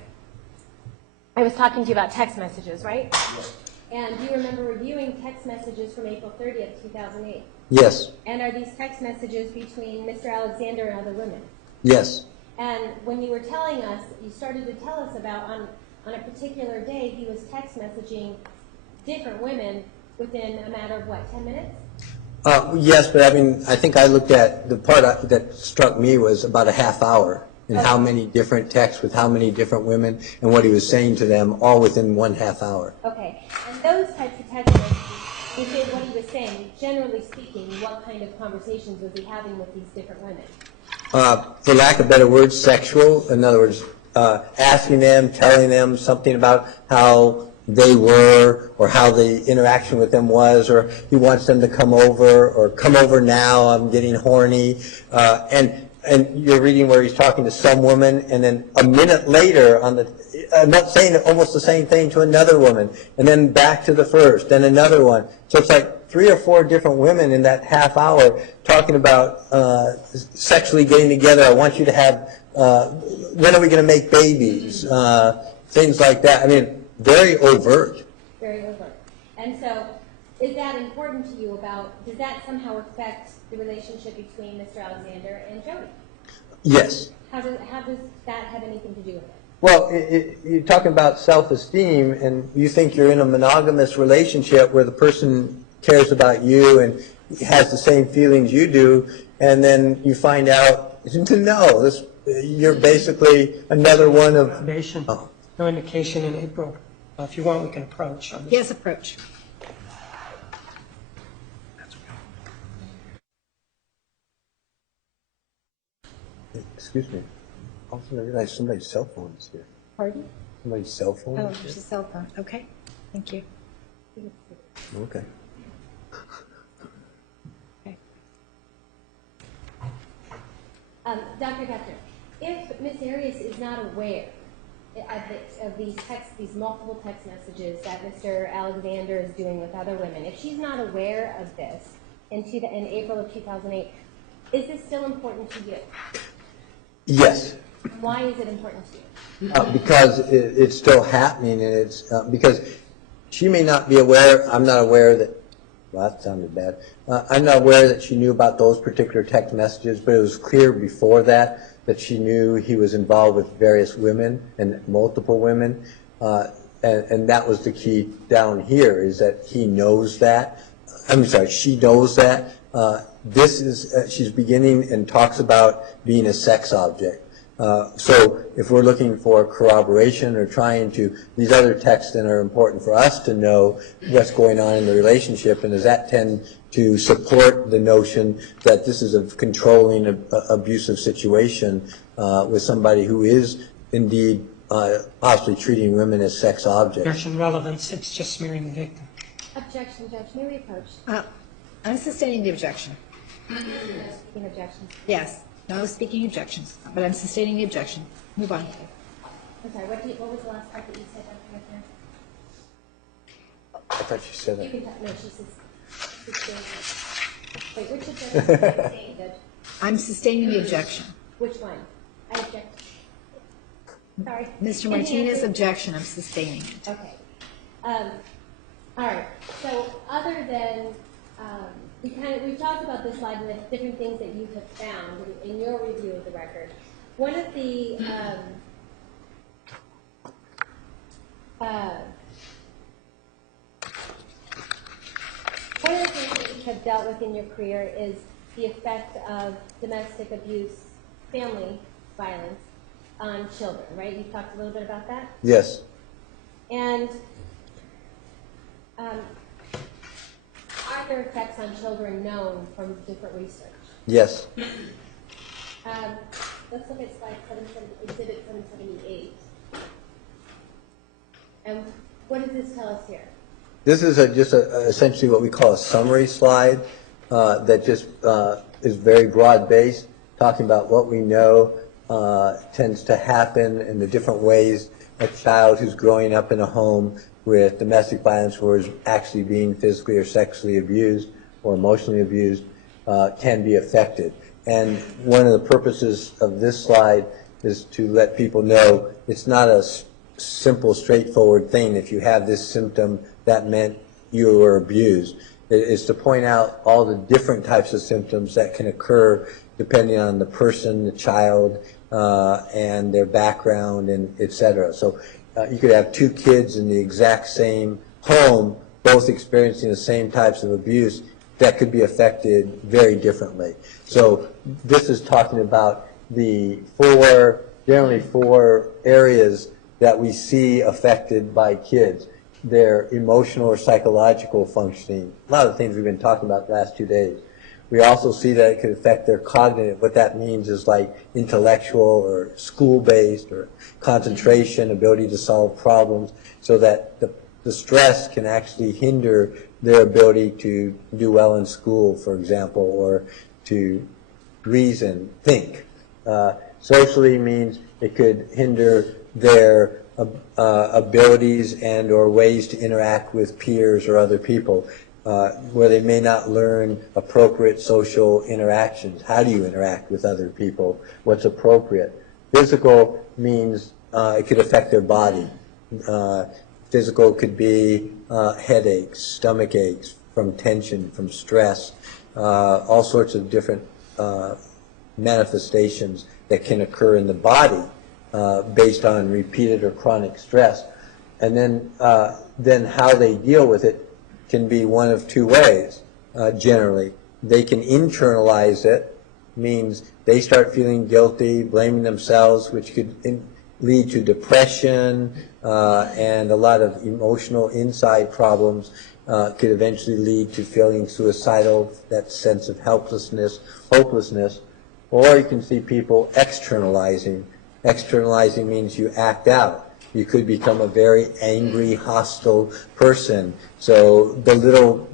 I was talking to you about text messages, right? Yes. And do you remember reviewing text messages from April 30th, 2008? Yes. And are these text messages between Mr. Alexander and other women? Yes. And when you were telling us, you started to tell us about on a particular day, he was text messaging different women within a matter of, what, 10 minutes? Yes, but I mean, I think I looked at the part that struck me was about a half hour and how many different texts with how many different women and what he was saying to them all within 1/2 hour. Okay. And those types of text messages, you did what he was saying, generally speaking, what kind of conversations was he having with these different women? For lack of better words, sexual. In other words, asking them, telling them something about how they were or how the interaction with them was, or he wants them to come over, or come over now, I'm getting horny. And you're reading where he's talking to some woman, and then a minute later not saying almost the same thing to another woman, and then back to the first, then another one. So it's like 3 or 4 different women in that half hour talking about sexually getting together. I want you to have, when are we going to make babies? Things like that. I mean, very overt. Very overt. And so, is that important to you does that somehow affect the relationship between Mr. Alexander and Jodi? Yes. How does that have anything to do with it? Well, you're talking about self-esteem, and you think you're in a monogamous relationship where the person cares about you and has the same feelings you do, and then you find out, no, you're basically another one of... Foundation. No indication in April. If you want, we can approach. Yes, approach. Excuse me. Also, I realized somebody's cell phone is here. Pardon? Somebody's cell phone Oh, is there's a here? cell phone. Okay, thank you. Okay. Okay. Dr. Guthrie, if Ms. Arias is not aware of these multiple text messages that Mr. Alexander is doing with other women, if she's not aware of this in April of 2008, is this still important to you? Yes. Why is it important to you? Because it's still happening, and it's because she may not be aware. I'm not aware that. Well, that sounded bad. I'm not aware that she knew about those particular text messages, but it was clear before that she knew he was involved with various women and multiple women, and that was the key down here, is that he knows that. I'm sorry, she knows that. She's beginning and talks about being a sex object. So if we're looking for corroboration or trying to, these other texts then are important for us to know what's going on in the relationship, and does that tend to support the notion that this is a controlling, abusive situation with somebody who is indeed possibly treating women as sex objects. Objection relevance, it's just smearing the victim. Objection, Judge. May we approach? I'm sustaining the objection. Speaking objections. Yes, no speaking objections, but I'm sustaining the objection. Move on. I'm sorry, what was the last part that you said, Dr. Guthrie? I thought you said You that. can, no, she says, wait, which objection did you say, Judge? I'm sustaining the objection. Which one? I object. Sorry. Mr. Martinez's objection, I'm sustaining it. Okay. All right. So other than we've talked about this slide and the different things that you have found in your review of the record. One of the things that you have dealt with in your career is the effect of domestic abuse, family violence on children, right? You've talked a little bit about that? Yes. And are there effects on children known from different research? Yes. Let's look at slide 778, exhibit 778. And what does this tell us here? This is essentially what we call a summary slide that just is very broad-based, talking about what we know tends to happen in the different ways a child who's growing up in a home with domestic violence or is actually being physically or sexually abused or emotionally abused can be affected. And one of the purposes of this slide is to let people know it's not a simple, straightforward thing. If you have this symptom, that meant you were abused. It is to point out all the different types of symptoms that can occur depending on the person, the child, and their background, and et cetera. So you could have two kids in the exact same home, both experiencing the same types of abuse, that could be affected very differently. So this is talking about the generally four areas that we see affected by kids. Their emotional or psychological functioning, a lot of the things we've been talking about the last 2 days. We also see that it could affect their cognitive. What that means is like intellectual or school-based or concentration, ability to solve problems, so that the stress can actually hinder their ability to do well in school, for example, or to reason, think. Socially means it could hinder their abilities and or ways to interact with peers or other people, where they may not learn appropriate social interactions. How do you interact with other people? What's appropriate? Physical means it could affect their body. Physical could be headaches, stomach aches from tension, from stress, all sorts of different manifestations that can occur in the body based on repeated or chronic stress. And then how they deal with it can be one of two ways, generally. They can internalize it, means they start feeling guilty, blaming themselves, which could lead to depression and a lot of emotional inside problems, could eventually lead to feeling suicidal, that sense of helplessness, hopelessness. Or you can see people externalizing. Externalizing means you act out. You could become a very angry, hostile person. So the little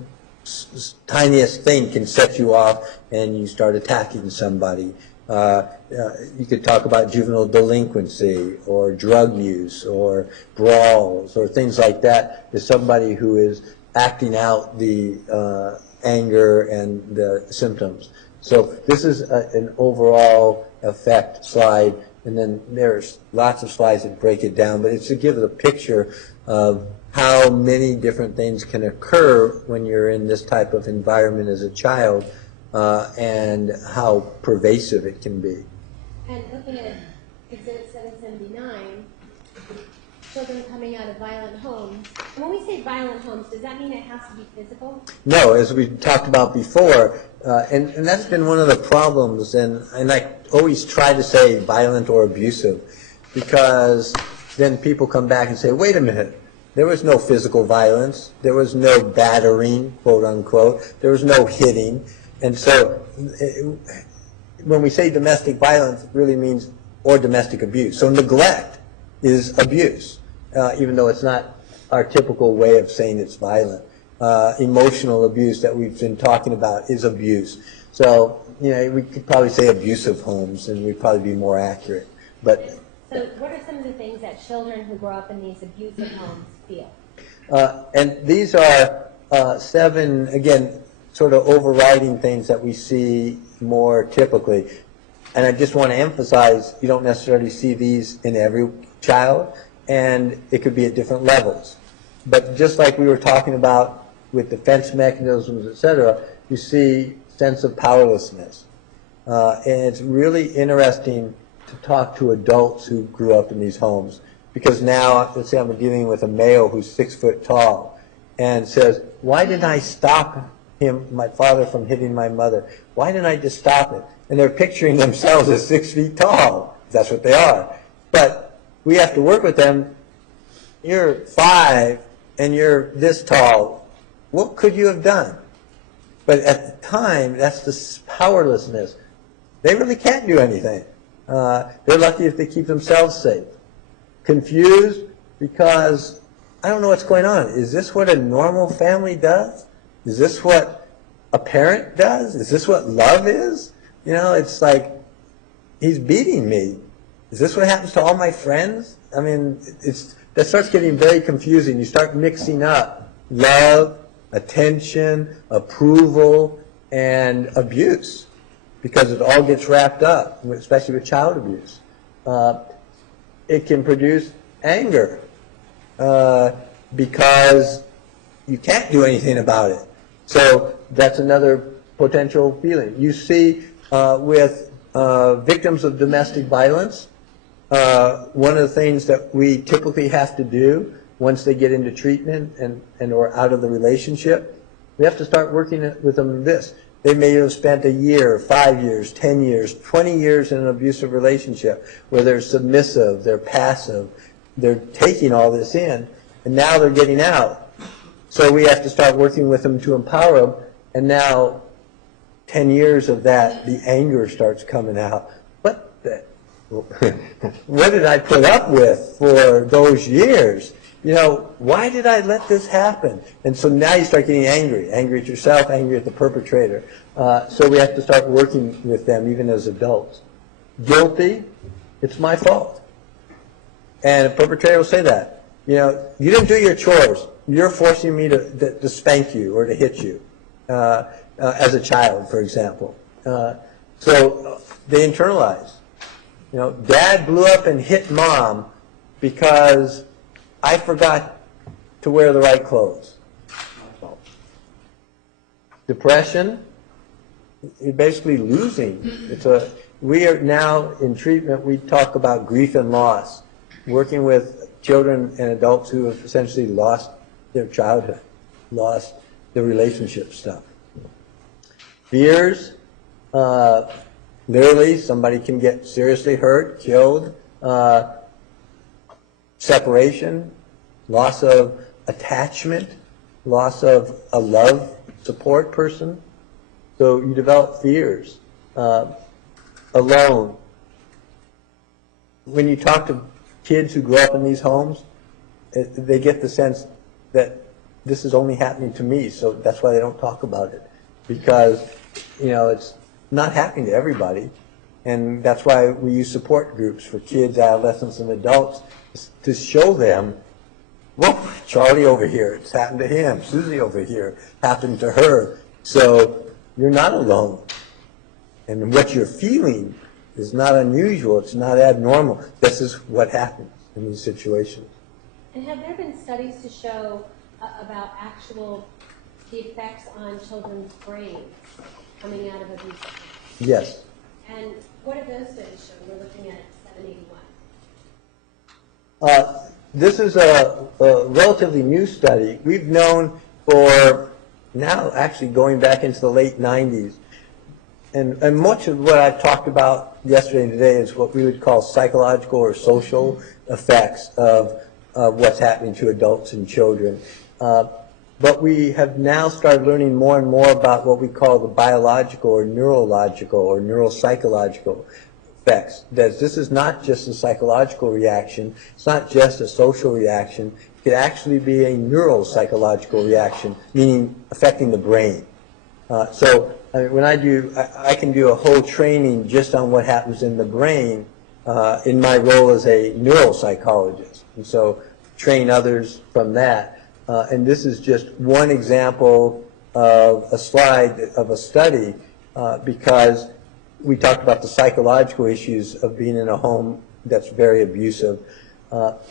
tiniest thing can set you off and you start attacking somebody. You could talk about juvenile delinquency or drug use or brawls or things like that. There's somebody who is acting out the anger and the symptoms. So this is an overall effect slide, and then there's lots of slides that break it down, but it's to give a picture of how many different things can occur when you're in this type of environment as a child, and how pervasive it can be. And looking at Exhibit 779, children coming out of violent homes. And when we say violent homes, does that mean it has to be physical? No, as we talked about before, and that's been one of the problems, and I always try to say violent or abusive, because then people come back and say, wait a minute, there was no physical violence, there was no battering, quote unquote, there was no hitting, and so when we say domestic violence, it really means, or domestic abuse. So neglect is abuse, even though it's not our typical way of saying it's violent. Emotional abuse that we've been talking about is abuse. So, we could probably say abusive homes, and we'd probably be more accurate. But so what are some of the things that children who grow up in these abusive homes feel? And these are 7, again, sort of overriding things that we see more typically. And I just want to emphasize, you don't necessarily see these in every child, and it could be at different levels. But just like we were talking about with defense mechanisms, et cetera, you see sense of powerlessness. And it's really interesting to talk to adults who grew up in these homes, because now, let's say I'm dealing with a male who's 6 foot tall and says, why didn't I stop my father from hitting my mother? Why didn't I just stop it? And they're picturing themselves as 6 feet tall. That's what they are. But we have to work with them. You're 5 and you're this tall. What could you have done? But at the time, that's the powerlessness. They really can't do anything. They're lucky if they keep themselves safe. Confused because I don't know what's going on. Is this what a normal family does? Is this what a parent does? Is this what love is? It's like, he's beating me. Is this what happens to all my friends? I mean, that starts getting very confusing. You start mixing up love, attention, approval, and abuse, because it all gets wrapped up, especially with child abuse. it can produce anger because you can't do anything about it. So that's another potential feeling. You see with victims of domestic violence, one of the things that we typically have to do once they get into treatment and or out of the relationship, we have to start working with them on this. They may have spent a year, 5 years, 10 years, 20 years in an abusive relationship where they're submissive, they're passive, they're taking all this in, and now they're getting out. So we have to start working with them to empower them, and now 10 years of that, the anger starts coming out. What did I put up with for those years? You know, why did I let this happen? And so now you start getting angry at yourself, angry at the perpetrator. So we have to start working with them even as adults. Guilty, it's my fault. And a perpetrator will say that. You know, you didn't do your chores. You're forcing me to spank you or to hit you as a child, for example. So they internalize. You know, Dad blew up and hit Mom because I forgot to wear the right clothes. Depression, you're basically losing. We are now in treatment, we talk about grief and loss, working with children and adults who have essentially lost their childhood, lost the relationship stuff. Fears, literally, somebody can get seriously hurt, killed. Separation, loss of attachment, loss of a love support person. So you develop fears. Alone. When you talk to kids who grow up in these homes, they get the sense that this is only happening to me, so that's why they don't talk about it. Because, you know, it's not happening to everybody. And that's why we use support groups for kids, adolescents, and adults to show them, whoa, Charlie over here, it's happened to him. Susie over here, happened to her. So you're not alone. And what you're feeling is not unusual. It's not abnormal. This is what happens in these situations. And have there been studies to show about the effects on children's brains coming out of abuse? Yes. And what have those studies shown? We're looking at 781. This is a relatively new study. We've known for now, actually going back into the late 90s, and much of what I've talked about yesterday and today is what we would call psychological or social effects of what's happening to adults and children. But we have now started learning more and more about what we call the biological or neurological or neuropsychological effects. That this is not just a psychological reaction, it's not just a social reaction, it could actually be a neuropsychological reaction, meaning affecting the brain. So when I can do a whole training just on what happens in the brain in my role as a neuropsychologist. And so train others from that. And this is just one example of a slide of a study because we talked about the psychological issues of being in a home that's very abusive.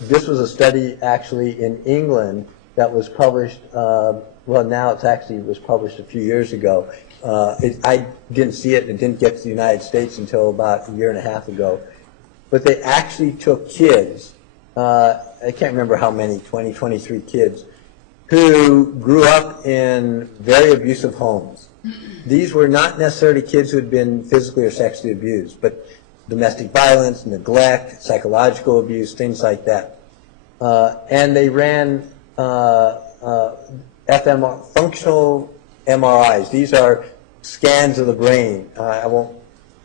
This was a study actually in England that was published, well now it's actually was published a few years ago. I didn't see it and it didn't get to the United States until about a year and a half ago. But they actually took kids, I can't remember how many, 20, 23 kids, who grew up in very abusive homes. These were not necessarily kids who had been physically or sexually abused, but domestic violence, neglect, psychological abuse, things like that. And they ran functional MRIs. These are scans of the brain. I won't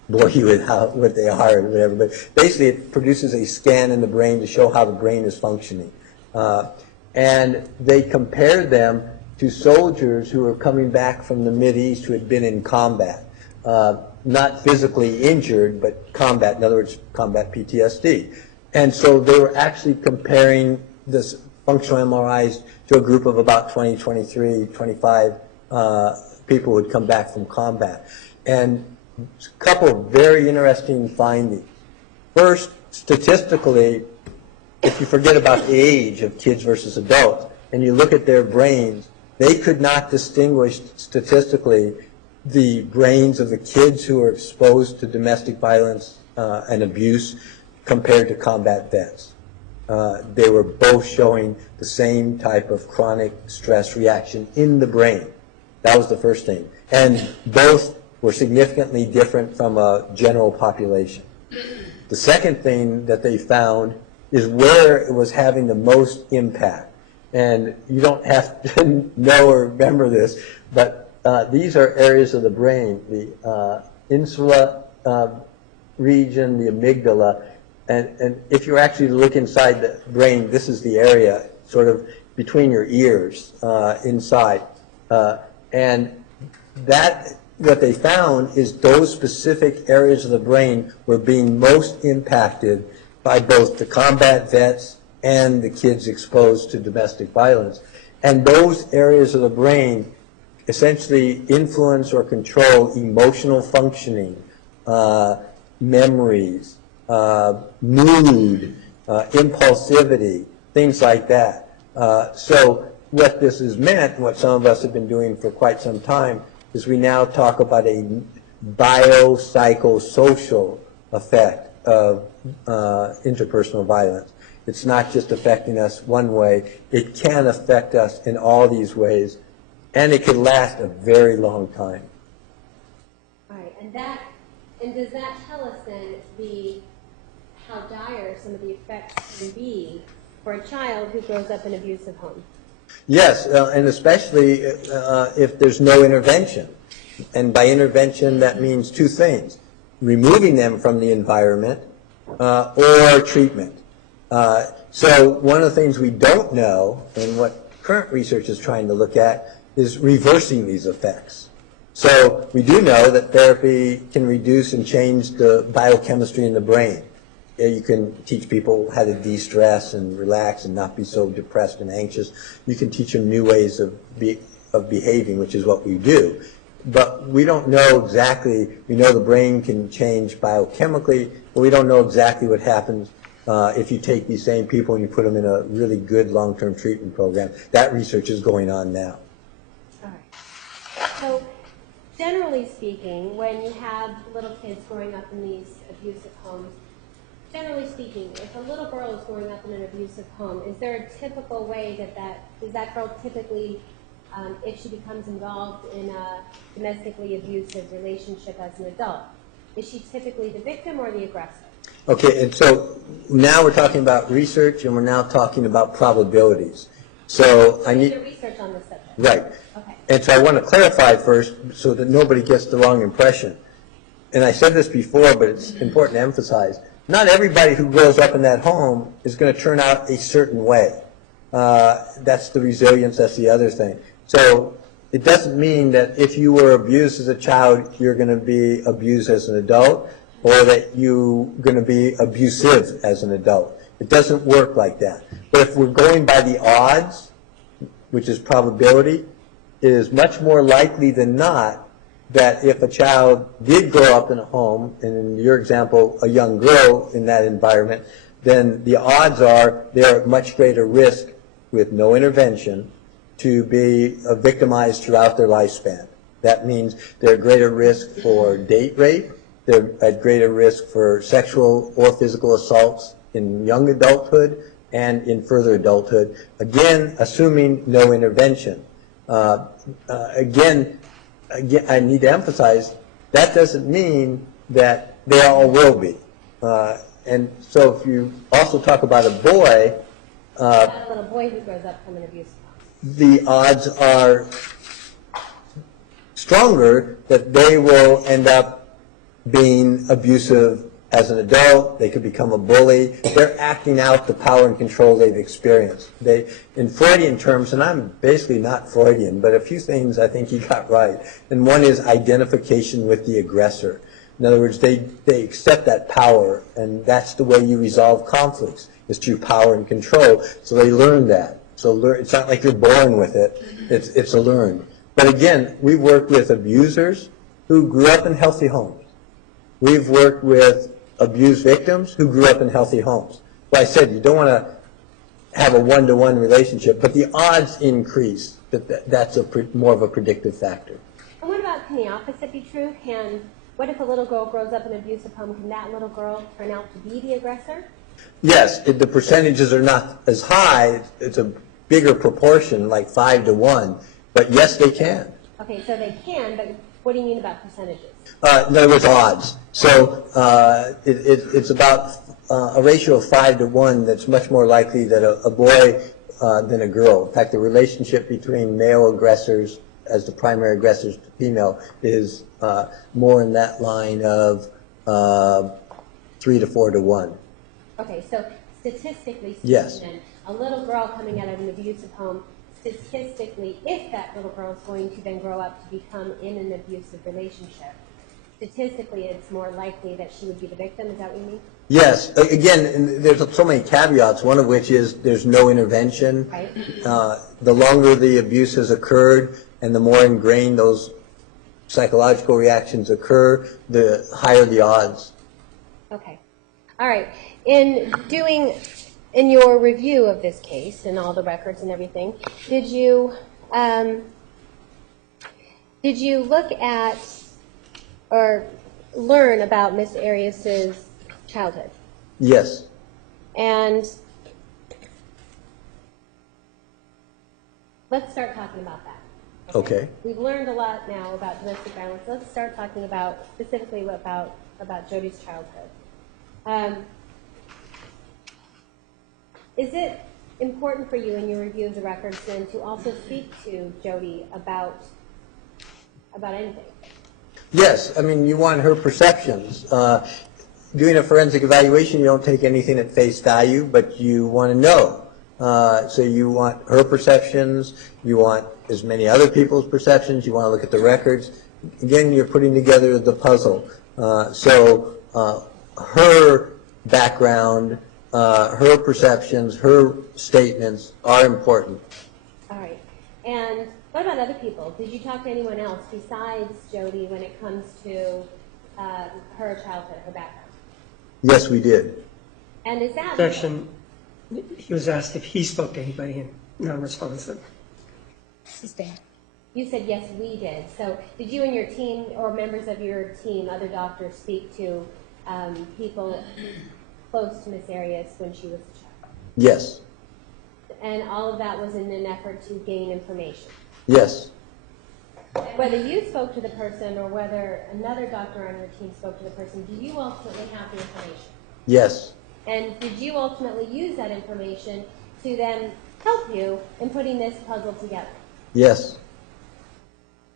bore you with what they are or whatever, but basically it produces a scan in the brain to show how the brain is functioning. And they compared them to soldiers who were coming back from the Mideast who had been in combat. Not physically injured, but combat, in other words, combat PTSD. And so they were actually comparing this functional MRIs to a group of about 20, 23, 25 people who had come back from combat. And a couple of very interesting findings. First, statistically, if you forget about the age of kids versus adults, and you look at their brains, they could not distinguish statistically the brains of the kids who are exposed to domestic violence and abuse compared to combat vets. They were both showing the same type of chronic stress reaction in the brain. That was the first thing. And both were significantly different from a general population. The second thing that they found is where it was having the most impact. And you don't have to know or remember this, but these are areas of the brain, the insula region, the amygdala, and if you actually look inside the brain, this is the area sort of between your ears inside. And that, what they found is those specific areas of the brain were being most impacted by both the combat vets and the kids exposed to domestic violence. And those areas of the brain essentially influence or control emotional functioning, memories, mood, impulsivity, things like that. So what this has meant, and what some of us have been doing for quite some time, is we now talk about a biopsychosocial effect of interpersonal violence. It's not just affecting us one way. It can affect us in all these ways, and it could last a very long time. All right, and does that tell us then how dire some of the effects can be for a child who grows up in an abusive home? Yes, and especially if there's no intervention. And by intervention, that means two things: removing them from the environment or treatment. So one of the things we don't know, and what current research is trying to look at, is reversing these effects. So we do know that therapy can reduce and change the biochemistry in the brain. You can teach people how to de-stress and relax and not be so depressed and anxious. You can teach them new ways of behaving, which is what we do. But we don't know exactly. We know the brain can change biochemically, but we don't know exactly what happens if you take these same people and you put them in a really good long-term treatment program. That research is going on now. All right. So generally speaking, when you have little kids growing up in these abusive homes, generally speaking, if a little girl is growing up in an abusive home, is there a typical way does that girl typically, if she becomes involved in a domestically abusive relationship as an adult, is she typically the victim or the aggressor? Okay, and so now we're talking about research, and we're now talking about probabilities. So I need research on this subject. Right. Okay. And so I want to clarify first so that nobody gets the wrong impression. And I said this before, but it's important to emphasize. Not everybody who grows up in that home is going to turn out a certain way. That's the resilience, that's the other thing. So it doesn't mean that if you were abused as a child, you're going to be abused as an adult, or that you're going to be abusive as an adult. It doesn't work like that. But if we're going by the odds, which is probability, it is much more likely than not that if a child did grow up in a home, and in your example, a young girl in that environment, then the odds are they're at much greater risk with no intervention to be victimized throughout their lifespan. That means they're at greater risk for date rape, they're at greater risk for sexual or physical assaults in young adulthood and in further adulthood, again, assuming no intervention. Again, I need to emphasize, that doesn't mean that they all will be. And so if you also talk about a boy, a little boy who grows up from an abusive home, the odds are stronger that they will end up being abusive as an adult. They could become a bully. They're acting out the power and control they've experienced. In Freudian terms, and I'm basically not Freudian, but a few things I think he got right. And one is identification with the aggressor. In other words, they accept that power, and that's the way you resolve conflicts, is through power and control. So they learn that. So it's not like you're born with it. It's a learn. But again, we've worked with abusers who grew up in healthy homes. We've worked with abuse victims who grew up in healthy homes. Well, I said you don't want to have a one-to-one relationship, but the odds increase that's more of a predictive factor. And what about, can the opposite be true? What if a little girl grows up in an abusive home? Can that little girl turn out to be the aggressor? Yes, the percentages are not as high. It's a bigger proportion, like 5 to 1. But yes, they can. Okay, so they can, but what do you mean about percentages? In other words, odds. So it's about a ratio of 5 to 1 that's much more likely that a boy than a girl. In fact, the relationship between male aggressors as the primary aggressors to female is more in that line of 3 to 4 to 1. Okay, so statistically speaking, Yes. then, a little girl coming out of an abusive home, statistically, if that little girl is going to then grow up to become in an abusive relationship, statistically it's more likely that she would be the victim. Is that what you mean? Yes. Again, there's so many caveats, one of which is there's no intervention. Right. The longer the abuse has occurred and the more ingrained those psychological reactions occur, the higher the odds. Okay. All right. In your review of this case and all the records and everything, did you look at or learn about Miss Arias's childhood? Yes. And let's start talking about that. Okay. We've learned a lot now about domestic violence. Let's start talking about specifically about Jodi's childhood. Is it important for you in your review of the records then to also speak to Jodi about anything? Yes. I mean, you want her perceptions. Doing a forensic evaluation, you don't take anything at face value, but you want to know. So you want her perceptions, you want as many other people's perceptions, you want to look at the records. Again, you're putting together the puzzle. So her background, her perceptions, her statements are important. All right. And what about other people? Did you talk to anyone else besides Jodi when it comes to her childhood, her background? Yes, we did. And is that... Section, he was asked if he spoke to anybody and non-responsive. Sustained. You said, yes, we did. So did you and your team or members of your team, other doctors, speak to people close to Miss Arias when she was a child? Yes. And all of that was in an effort to gain information? Yes. Whether you spoke to the person or whether another doctor on your team spoke to the person, do you ultimately have the information? Yes. And did you ultimately use that information to then help you in putting this puzzle together? Yes.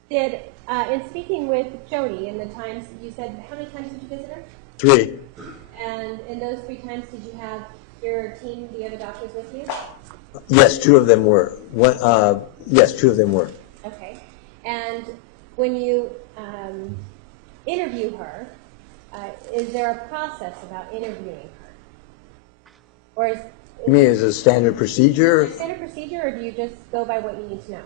Did, in speaking with Jodi in the times, you said, how many times did you visit her? 3. And in those 3 times, did you have your team, the other doctors with you? Yes, 2 of them were. Yes, 2 of them were. Okay. And when you interview her, is there a process about interviewing her? Or is You mean as a standard procedure? it a standard procedure, or do you just go by what you need to know?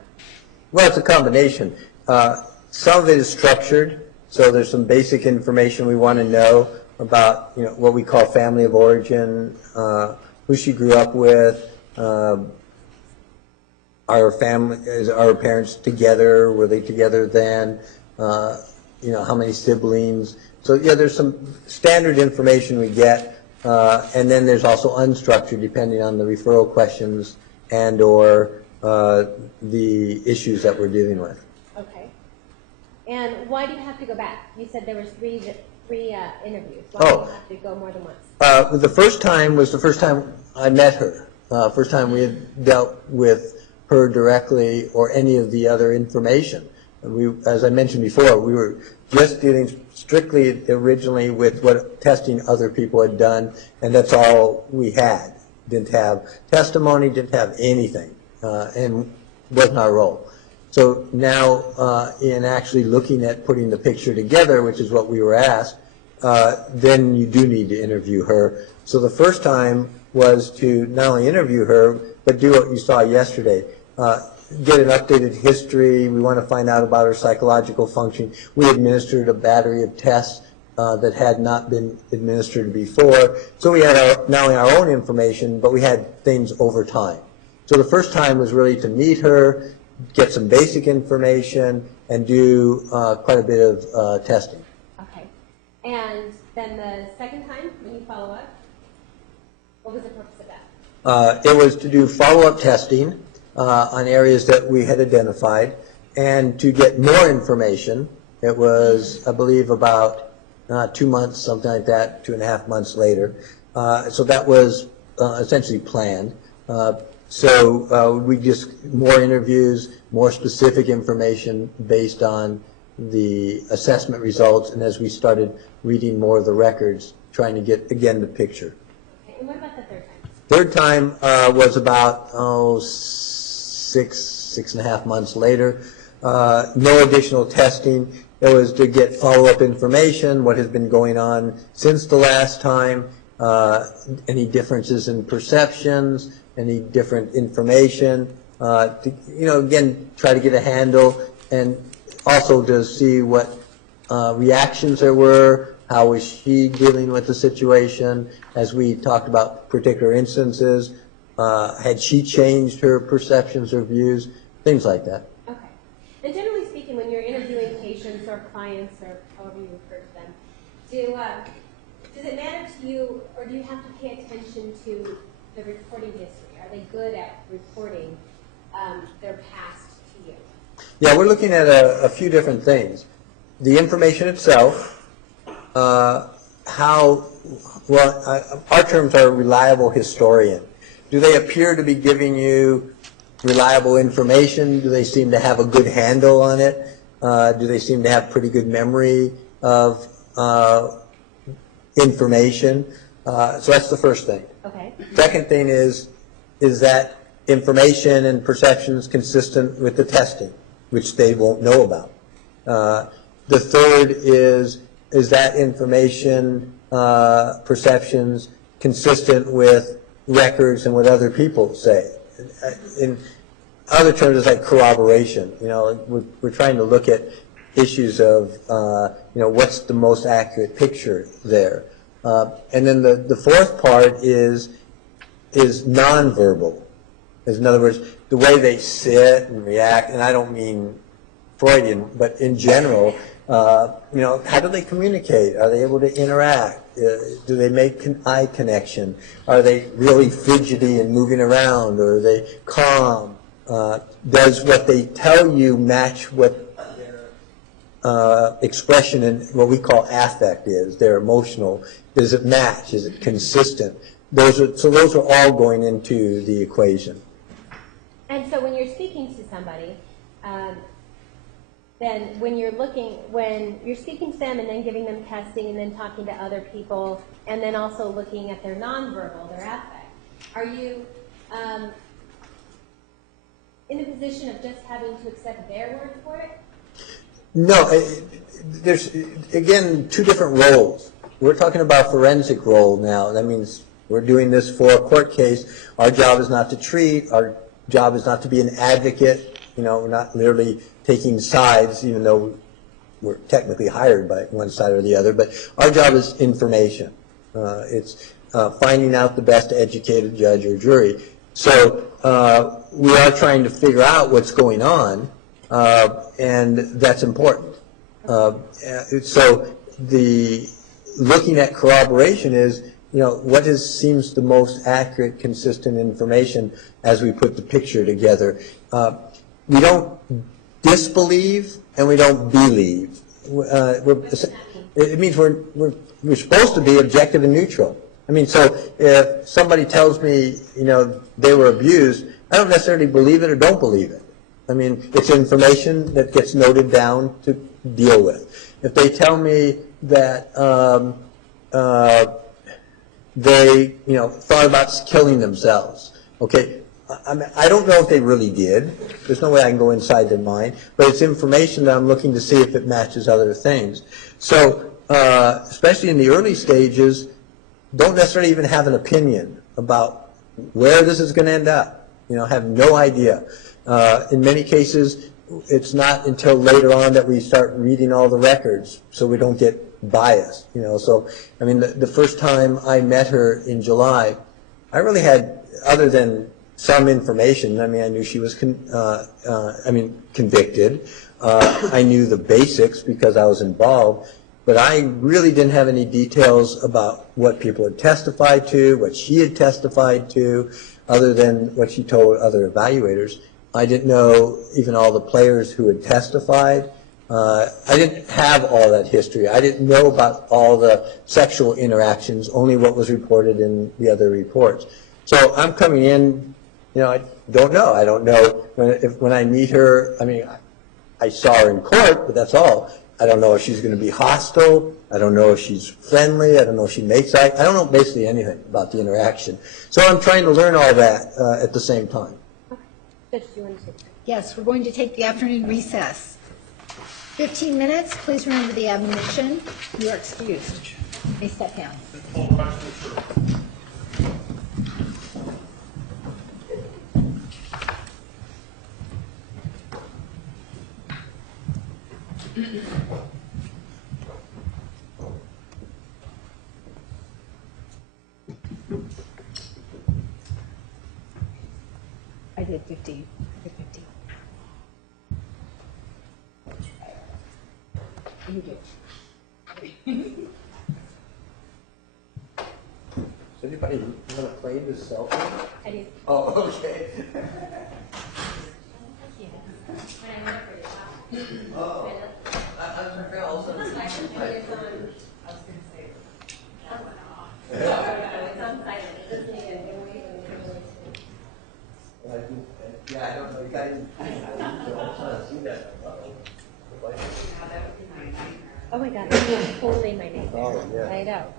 Well, it's a combination. Some of it is structured, so there's some basic information we want to know about, what we call family of origin, who she grew up with, our parents together, were they together then, how many siblings. So yeah, there's some standard information we get, and then there's also unstructured depending on the referral questions and or the issues that we're dealing with. Okay. And why do you have to go back? You said there was three interviews. Why do you have to go more than once? The first time was the first time I met her. First time we had dealt with her directly or any of the other information. And as I mentioned before, we were just dealing strictly originally with what testing other people had done, and that's all we had. Didn't have testimony, didn't have anything, and wasn't our role. So now in actually looking at putting the picture together, which is what we were asked, then you do need to interview her. So the first time was to not only interview her, but do what you saw yesterday. Get an updated history. We want to find out about her psychological function. We administered a battery of tests that had not been administered before. So we had not only our own information, but we had things over time. So the first time was really to meet her, get some basic information, and do quite a bit of testing. Okay. And then the second time, when you follow up, what was the purpose of that? It was to do follow-up testing on areas that we had identified and to get more information. It was, I believe, about 2 months, something like that, 2.5 months later. So that was essentially planned. So we just more interviews, more specific information based on the assessment results, and as we started reading more of the records, trying to get, again, the picture. Okay. And what about the third time? Third time was about, 6.5 months later. No additional testing. It was to get follow-up information, what has been going on since the last time, any differences in perceptions, any different information, to, again, try to get a handle, and also to see what reactions there were, how was she dealing with the situation, as we talked about particular instances, had she changed her perceptions or views, things like that. Okay. And generally speaking, when you're interviewing patients or clients or however you refer to them, does it matter to you, or do you have to pay attention to the reporting history? Are they good at reporting their past to you? Yeah, we're looking at a few different things. The information itself, our terms are reliable historian. Do they appear to be giving you reliable information? Do they seem to have a good handle on it? Do they seem to have pretty good memory of information? So that's the first thing. Okay. Second thing is that information and perceptions consistent with the testing, which they won't know about. The third is that information, perceptions consistent with records and what other people say. In other terms, it's like corroboration. We're trying to look at issues of, what's the most accurate picture there. And then the fourth part is nonverbal. In other words, the way they sit and react, and I don't mean Freudian, but in general, how do they communicate? Are they able to interact? Do they make eye connection? Are they really fidgety and moving around, or are they calm? Does what they tell you match what their expression and what we call affect is? Their emotional. Does it match? Is it consistent? Those are all going into the equation. And so when you're speaking to somebody, then when you're speaking to them and then giving them testing and then talking to other people and then also looking at their nonverbal, their affect, are you in a position of just having to accept their word for it? No, there's, again, two different roles. We're talking about forensic role now. That means we're doing this for a court case. Our job is not to treat. Our job is not to be an advocate. We're not literally taking sides, even though we're technically hired by one side or the other. But our job is information. It's finding out the best educated judge or jury. So we are trying to figure out what's going on, and that's important. So the looking at corroboration is, what seems the most accurate, consistent information as we put the picture together. We don't disbelieve and we don't believe. It means we're supposed to be objective and neutral. So if somebody tells me, they were abused, I don't necessarily believe it or don't believe it. It's information that gets noted down to deal with. If they tell me that they, thought about killing themselves, okay, I don't know if they really did. There's no way I can go inside their mind, but it's information that I'm looking to see if it matches other things. So, especially in the early stages, don't necessarily even have an opinion about where this is going to end up. Have no idea. In many cases, it's not until later on that we start reading all the records, so we don't get biased, you know. So, I mean, the first time I met her in July, I really had, other than some information, I mean, I knew she was convicted. I knew the basics because I was involved, but I really didn't have any details about what people had testified to, what she had testified to, other than what she told other evaluators. I didn't know even all the players who had testified. I didn't have all that history. I didn't know about all the sexual interactions, only what was reported in the other reports. So I'm coming in, you know, I don't know. I don't know when I meet her. I mean, I saw her in court, but that's all. I don't know if she's going to be hostile. I don't know if she's friendly. I don't know if she makes eye. I don't know basically anything about the interaction. So I'm trying to learn all that at the same time. Judge, do you want to say? Yes, we're going to take the afternoon recess. 15 minutes. Please remember the admonition. You are excused. You may step down. I did 15. I did 15. You did. Does anybody want to play this cell phone? I do. Oh, okay. Oh, I forgot. Yeah, I don't know. You guys see that. Oh my God, that's totally my name. Oh, yeah. I know.